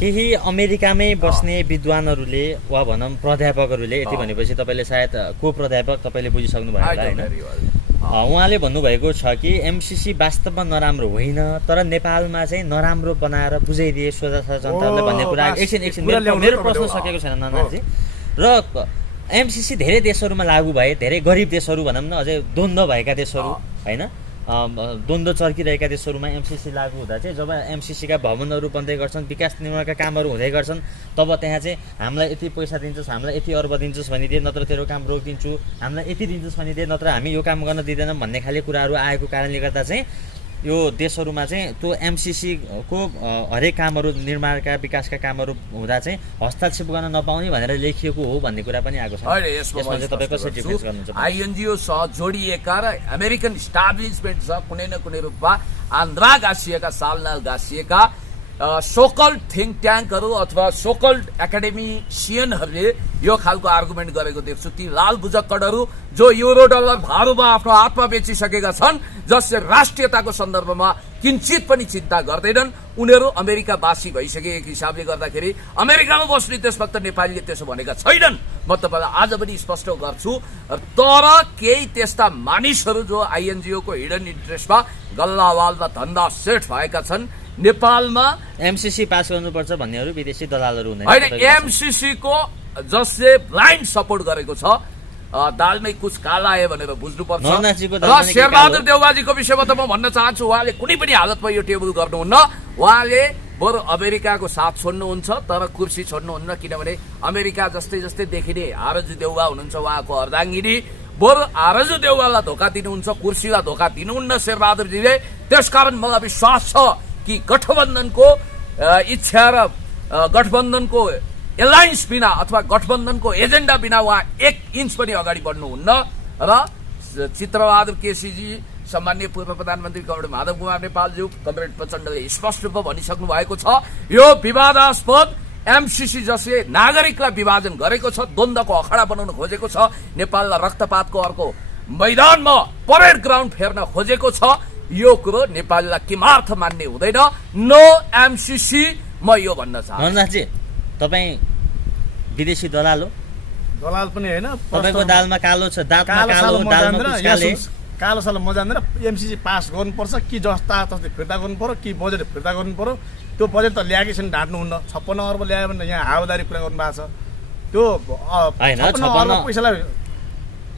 केही अमेरिकामै बस्ने विद्वानहरूले वा भनौँ प्राध्यापकहरूले यति भनेपछि तपाईँले सायद को प्राध्यापक तपाईँले बुझिसक्नु भयो होला होइन उहाँले भन्नुभएको छ कि एमसीसी वास्तवमा नराम्रो होइन तर नेपालमा चाहिँ नराम्रो बनाएर बुझाइदिए सोझा जनतालाई भन्ने कुरा एकछिन मेरो प्रश्न सकेको छैन नानाजी र एमसीसी धेरै देशहरूमा लागू भए धेरै गरिब देशहरू भनौँ न अझै द्वन्द्व भएका देशहरू होइन द्वन्द्व चर्किरहेका देशहरूमा एमसीसी लागू हुँदा चाहिँ जब एमसीसीका भवनहरू बन्दै गर्छन् विकास निर्माणका कामहरू हुँदै गर्छन् तब त्यहाँ चाहिँ हामीलाई यति पैसा दिन्छस् हामीलाई यति अर्ब दिन्छस् भनिदिए नत्र तेरो काम रोकिदिन्छु हामीलाई यति दिन्छस् भनिदिए नत्र हामी यो काम गर्न दिँदैनौँ भन्ने खाले कुराहरू आएको कारणले गर्दा चाहिँ यो देशहरूमा चाहिँ त्यो एमसिसी को हरेक कामहरू निर्माणका विकासका कामहरू हुँदा चाहिँ हस्तक्षेप गर्न नपाउने भनेर लेखिएको हो भन्ने कुरा पनि आएको छ। यसमा चाहिँ तपाईँ कसरी डिफेन्स गर्नुहुन्छ? आइएनजिओ सह जोडिएका र अमेरिकन इस्टाब्लिसमेन्ट सह कुनै न कुनै रूपमा आन्द्रा गाँसिएका सालनाल गाँसिएका सोकल्ड थिङ्क ट्याङ्कहरू अथवा सोकल्ड एकाडेमिसियनहरूले यो खालको आर्गुमेन्ट गरेको देख्छु। ती लाल बुजक्कडहरू जो युरो डलर भारूमा आफ्नो हातमा बेचिसकेका छन्, जसले राष्ट्रियताको सन्दर्भमा किञ्चित पनि चिन्ता गर्दैनन्, उनीहरू अमेरिकावासी भइसके एक हिसाबले गर्दाखेरि अमेरिकामा बस्ने देशभक्त नेपालीले त्यसो भनेका छैनन्। म तपाईँलाई आज पनि स्पष्ट गर्छु। तर केही त्यस्ता मानिसहरू जो आइएनजिओ को हिडन इन्ट्रेस्टमा गल्लावालमा धन्दा सेट भएका छन्, नेपालमा एमसिसी पास गर्नुपर्छ भन्नेहरू विदेशी दलालहरू हुँदैन। होइन, एमसिसी को जसले ब्लाइन्ड सपोर्ट गरेको छ, दालमै कुछ काला आयो भनेर बुझ्नुपर्छ। र शेरबहादुर देउवाजीको विषयमा त म भन्न चाहन्छु, उहाँले कुनै पनि हालतमा यो टेबल गर्नुहुन्न। उहाँले बरु अमेरिकाको साथ छोड्नुहुन्छ तर कुर्सी छोड्नुहुन्न, किनभने अमेरिका जस्तै जस्तै देखिने आरजु देउवा हुनुहुन्छ उहाँको अर्धाङ्गिनी, बरु आरजु देउवालाई धोका दिनुहुन्छ, कुर्सीलाई धोका दिनुहुन्न शेरबहादुरजीले। त्यसकारण मलाई विश्वास छ कि गठबन्धनको इच्छा र गठबन्धनको एलायन्स बिना अथवा गठबन्धनको एजेन्डा बिना उहाँ एक इन्च पनि अगाडि बढ्नुहुन्न। र चित्रबहादुर केसीजी, सम्माननीय पूर्व प्रधानमन्त्री कमरेड माधव कुमार नेपालज्यू, कमरेड प्रचण्डले स्पष्ट रूपमा भनिसक्नु भएको छ, यो विवादास्पद एमसिसी जसले नागरिकलाई विभाजन गरेको छ, द्वन्द्वको अखडा बनाउन खोजेको छ, नेपाललाई रक्तपातको अर्को मैदानमा परेड ग्राउन्ड फेर्न खोजेको छ, यो कुरो नेपालीलाई किमार्थ मान्ने हुँदैन। नो एमसिसी, म यो भन्न चाहन्छु। नन्दनाथजी, तपाईँ विदेशी दलाल हो? दलाल पनि होइन, तपाईँको दालमा कालो छ, दाँतमा कालो, दालमा कुचकाले। कालो साल म जान्दैन। एमसिसी पास गर्नुपर्छ कि जस्ता तस्तै फिर्ता गर्नु पर्यो कि बजेट फिर्ता गर्नु पर्यो। त्यो बजेट त ल्याएकै छैन, ढाँट्नुहुन्न। 56 अर्ब ल्यायो भने यहाँ हावादारी कुरा गर्नु भएको छ। त्यो 56 अर्ब पैसालाई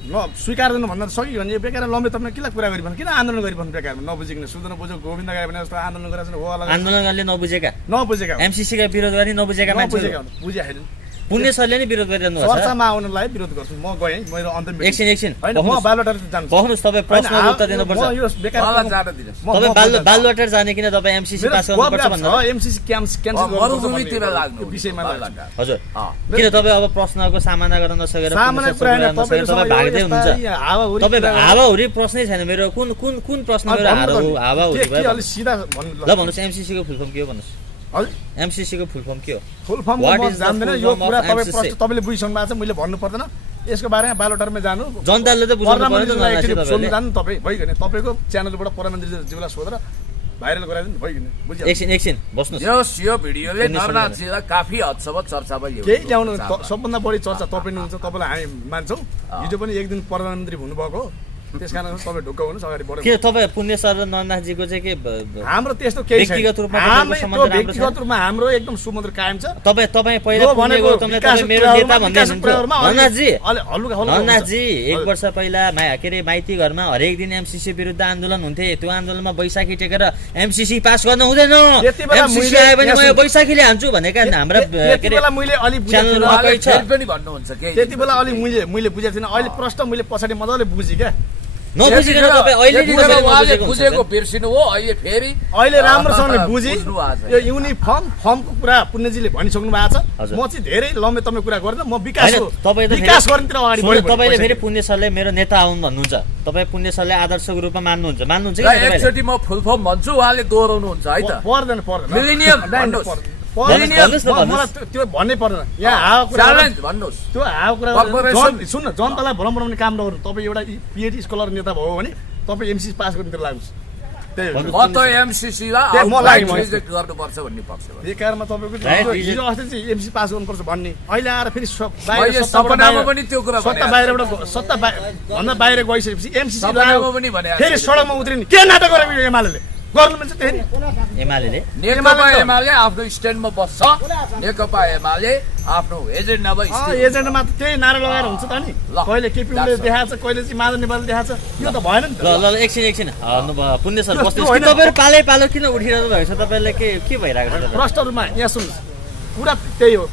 स्वीकार गर्नु भन्दा सक्यो भने यो बेकार लम्बे तपाईँ किन कुरा गरिबन्, किन आन्दोलन गरिबन् बेकारमा नबुझिकन? सुधन बुझ्यो गोविन्द गाई भने जस्तो आन्दोलन गरेर हो अलग आन्दोलनले नबुझेका एमसिसीका विरोध गर्ने नबुझेका मान्छेहरू बुझ्या छैन। पुण्य सरले नै विरोध गरिरहनु भएको छ। चर्चामा आउनलाई विरोध गर्छु। म गएँ, मेरो अन्तिम एकछिन होइन, म बालुवाटार जान्छु। बस्नुहोस्, तपाईँ प्रश्नको उत्तर दिनुपर्छ। तपाईँ बालुवाटार जाने किन तपाईँ एमसिसी पास गर्नुपर्छ भन्दा एमसिसी क्यान्सल मरुभूमितिर लाग्नु विषयमा हजुर, किन तपाईँ अब प्रश्नको सामना गर्न नसकेर तपाईँ भाग्दै हुनुहुन्छ? तपाईँ हावाहुरी प्रश्नै छैन मेरो। कुन प्रश्न मेरो हावाहुरी भयो? अलि सिधा भन्नु ल भन्नुहोस्, एमसिसी को फुल फर्म के हो भन्नुहोस्? एमसिसी को फुल फर्म के हो? फुल फर्म म जान्दैन। यो कुरा तपाईले बुझिसक्नु भएको छ, मैले भन्नु पर्दैन। यसको बारेमा बालोटारमा जानु, जनताले त बुझ्नु पर्यो नि। सोध्नु जानु तपाईँ भइगयो। तपाईँको च्यानलबाट प्रधानमन्त्रीज्यूलाई सोधेर भाइरल गराइदिनु भइगयो। बुझ्यो? एकछिन बस्नुहोस्। यो भिडियोले नरनाथजीलाई काफी हदसम्म चर्चामा ल्यायो। केही ल्याउनु, सबभन्दा बढी चर्चा तपाईँ हुनुहुन्छ। तपाईँलाई हामी मान्छौँ। हिजो पनि एक दिन प्रधानमन्त्री हुनुभएको, त्यस कारण तपाईँ ढुक्क हुनुहोस्, अगाडि बढ्नु। के तपाईँ पुण्य सर र नरनाथजीको चाहिँ के हाम्रो त्यस्तो केही छैन। व्यक्तिगत रूपमा व्यक्तिगत रूपमा हाम्रो एकदम सुमधुर कायम छ। तपाईँ पहिला पुण्यको तपाईँ मेरो नेता भन्दै हुनुहुन्थ्यो। नरनाथजी 1 वर्ष पहिला के अरे माइती घरमा हरेक दिन एमसिसी विरुद्ध आन्दोलन हुन्थे। त्यो आन्दोलनमा बैशाखी टेकेर एमसिसी पास गर्न हुँदैन, एमसिसी आयो भने म बैशाखीले हान्छु भनेका हाम्रा के अरे च्यानलमा छ पनि भन्नुहुन्छ के? त्यति बेला अलि मैले बुझेको थिइनँ। अहिले प्रश्न मैले पछाडि मजाले बुझेँ क्या। नबुझिकन तपाईँ अहिले बुझेको बिर्सिनु हो, अहिले राम्रोसँगले बुझी। यो युनिफर्मको कुरा पुण्यजीले भनिसक्नु भएको छ। म चाहिँ धेरै लम्बे तपाईँ कुरा गर्दैन, म विकास गर्नेतिर अगाडि बढ्छु। तपाईँले फेरि पुण्य सरले मेरो नेता आउनु भन्नुहुन्छ, तपाईँ पुण्य सरले आदर्शको रूपमा मान्नुहुन्छ कि? एकचोटि म फुल फर्म भन्छु, उहाँले दोहोऱ्याउनुहुन्छ है त? पर्दैन मिलेनियम त्यो भन्नै पर्दैन। यहाँ भन्नुहोस्, त्यो कुरा सुन्न, जनतालाई भ्रम बनाउने काम नगर्नु। तपाईँ एउटा पिएचडी स्कलर नेता भयो भने तपाईँ एमसिसी पास गर्नेतिर लाग्नुहोस्। म त एमसिसीलाई रिजेक्ट गर्नुपर्छ भन्ने पक्षमा। बेकारमा तपाईँको हिजो अस्ति चाहिँ एमसिसी पास गर्नुपर्छ भन्ने, अहिले आएर फेरि सपनामा पनि त्यो कुरा सत्ता भन्दा बाहिर गइसकेपछि एमसिसी फेरि सडकमा उत्रिने के नाटक गरेको एमाले गर्नु मिल्छ? त्यही नेकपा एमाले आफ्नो स्ट्यान्डमा बस्छ, नेकपा एमाले आफ्नो एजेन्डामा एजेन्डामा त्यही नारा लगाएर हुन्छ त नि। कहिले केपीले देखाएको छ, कहिले चाहिँ माधव नेपालले देखाएको छ, यो त भएन नि त। ल एकछिन पुण्य सर बस्नुहोस्। तपाईहरु पालो किन उठिरहनु भएको छ? तपाईले के भइरहेको छ? भ्रष्टहरुमा यहाँ सुन्नुहोस्, कुरा त्यही हो।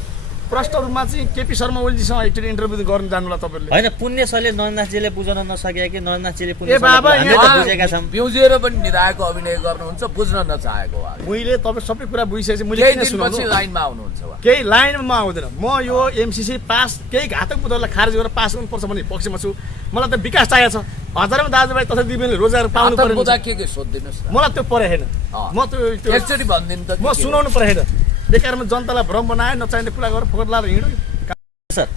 प्रष्ट रूपमा चाहिँ केपी शर्मा ओलीजीसँग एकचोटि इन्टरभ्यू गर्न जानुला तपाईँहरूले होइन पुण्य सरले नरनाथजीले बुझाउन नसके कि नरनाथजीले पुण्य ए बाबा, सरले यहाँ बुझेका छौँ। बिउजेर पनि निधाएको अभिनय गर्नुहुन्छ बुझ्न नचाहेको उहाँले। मैले तपाईँ सबै कुरा बुझिसकेपछि मैले केही किन दिनपछि सुनाउनु लाइनमा आउनुहुन्छ उहाँ। केही लाइनमा आउँदैन। म यो एमसिसी पास केही घातक बुदाहरूलाई खारेज गरेर पास गर्नुपर्छ भन्ने पक्षमा छु। मलाई त विकास चाहिएको छ। हजारौँ दाजुभाइ तथा दिदीबहिनीले रोजगार पाउनु आतंक पर्यो। बुझा के सोधिदिनुहोस् न। मलाई त्यो परे होइन। म त्यो एकचोटि भनिदिनु त। म सुनाउनु परे होइन। बेकारमा जनतालाई भ्रम बनायो, नचाहिने कुरा गरेर फोकट लाएर हिँड्यो। सर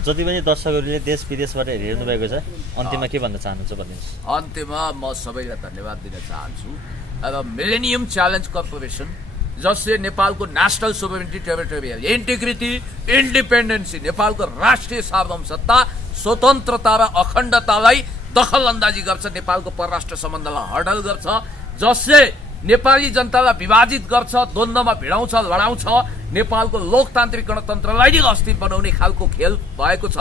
जति पनि दर्शकहरूले देश विदेशबाट हेर्नु भएको छ अन्तिममा के भन्न चाहनुहुन्छ भनिदिनुहोस्। अन्त्यमा म सबैलाई धन्यवाद दिन चाहन्छु। अब मिलेनियम च्यालेन्ज कर्पोरेसन जसले नेपालको national sovereignty, territorial integrity, independency, नेपालको राष्ट्रिय सार्वभौमसत्ता, स्वतन्त्रता र अखण्डतालाई दखल अन्दाजी गर्छ, नेपालको परराष्ट्र सम्बन्धलाई हडल गर्छ, जसले नेपाली जनतालाई विभाजित गर्छ, द्वन्द्वमा भिडाउँछ, लडाउँछ, नेपालको लोकतान्त्रिक गणतन्त्रलाई नै अस्थिर बनाउने खालको खेल भएको छ,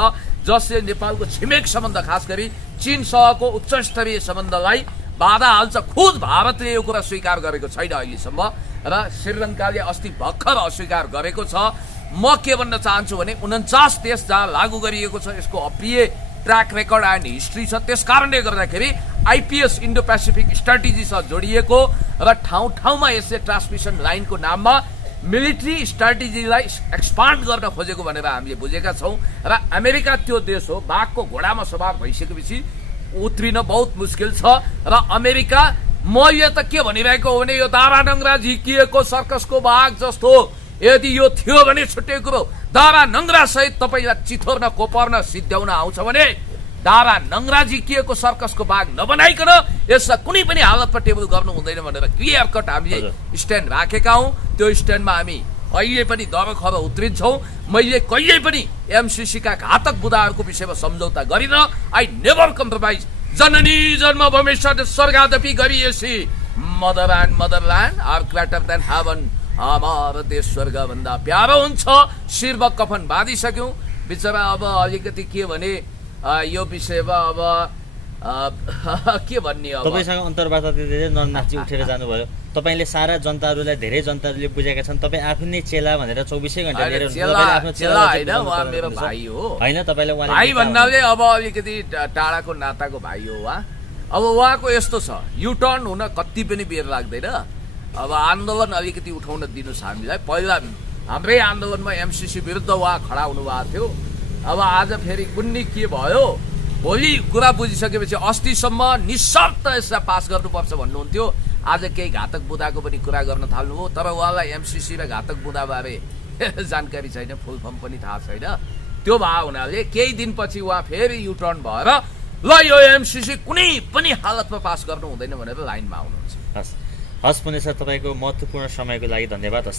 जसले नेपालको छिमेक सम्बन्ध खास गरी चीनसँगको उच्च स्तरीय सम्बन्धलाई बाधा हाल्छ। खुद भारतले यो कुरा स्वीकार गरेको छैन अहिलेसम्म र श्रीलङ्काले अस्ति भर्खर अस्वीकार गरेको छ। म के भन्न चाहन्छु भने 49 देश जहाँ लागू गरिएको छ, यसको अप्रिय ट्र्याक रेकर्ड एन्ड हिस्ट्री छ। त्यस कारणले गर्दाखेरि आइपिएस इन्डो पेसिफिक स्ट्राटेजीसँग जोडिएको र ठाउँ ठाउँमा यसले ट्रान्समिसन लाइनको नाममा मिलिट्री स्ट्राटेजीलाई एक्सपान्ड गर्न खोजेको भनेर हामीले बुझेका छौँ। र अमेरिका त्यो देश हो, बाघको घोडामा सवार भइसकेपछि उत्रिन बहुत मुस्किल छ। र अमेरिका म यो त के भनिरहेको हो भने यो दारा नङ्ग्रा झिकिएको सर्कसको बाघ जस्तो यदि यो थियो भने छुट्टै कुरो, दारा नङ्ग्रा सहित तपाईँलाई चिथोर्न, कोपर्न, सिद्ध्याउन आउँछ भने दारा नङ्ग्रा झिकिएको सर्कसको बाघ नबनाइकन यसलाई कुनै पनि हालतमा टेबल गर्नु हुँदैन भनेर क्लियर कट हामीले स्ट्यान्ड राखेका हौँ। त्यो स्ट्यान्डमा हामी अहिले पनि दरखर उत्रिन्छौँ। मैले कहिल्यै पनि एमसिसीका घातक बुदाहरूको विषयमा सम्झौता गरिन। I never compromise. जननी जन्म भविष्य स्वर्गादपि गरिएसी, mother and motherland are greater than heaven. हाम्रो देश स्वर्गभन्दा प्यारो हुन्छ। शिरमा कफन बाँधिसक्यौँ। बिचरा अब अलिकति के भने यो विषयमा अब के भन्ने, अब तपाईँसँग अन्तर्वार्ता दिँदै नरनाथजी उठेर जानुभयो। तपाईँले सारा जनताहरूलाई, धेरै जनताहरूले बुझेका छन् तपाईँ आफै नै चेला भनेर 24 घण्टा लिएर चेला होइन, उहाँ मेरो भाइ हो। होइन तपाईँलाई भाइ भन्नाले अब अलिकति टाढाको नाताको भाइ हो उहाँ। अब उहाँको यस्तो छ, युटर्न हुन कति पनि बेर लाग्दैन। अब आन्दोलन अलिकति उठाउन दिनुहोस् हामीलाई। पहिला हाम्रै आन्दोलनमा एमसिसी विरुद्ध उहाँ खडा हुनुभएको थियो। अब आज फेरि कुन्नी के भयो, भोलि कुरा बुझिसकेपछि अस्तिसम्म निशर्त यसलाई पास गर्नुपर्छ भन्नुहुन्थ्यो। आज केही घातक बुदाको पनि कुरा गर्न थाल्नुभयो। तर उहाँलाई एमसिसी र घातक बुदाबारे जानकारी छैन, फुल फर्म पनि थाहा छैन। त्यो भए हुनाले केही दिनपछि उहाँ फेरि युटर्न भएर ल यो एमसिसी कुनै पनि हालतमा पास गर्नु हुँदैन भनेर लाइनमा आउनुहुन्छ। हस् पुण्य सर, तपाईँको महत्त्वपूर्ण समयको लागि धन्यवाद।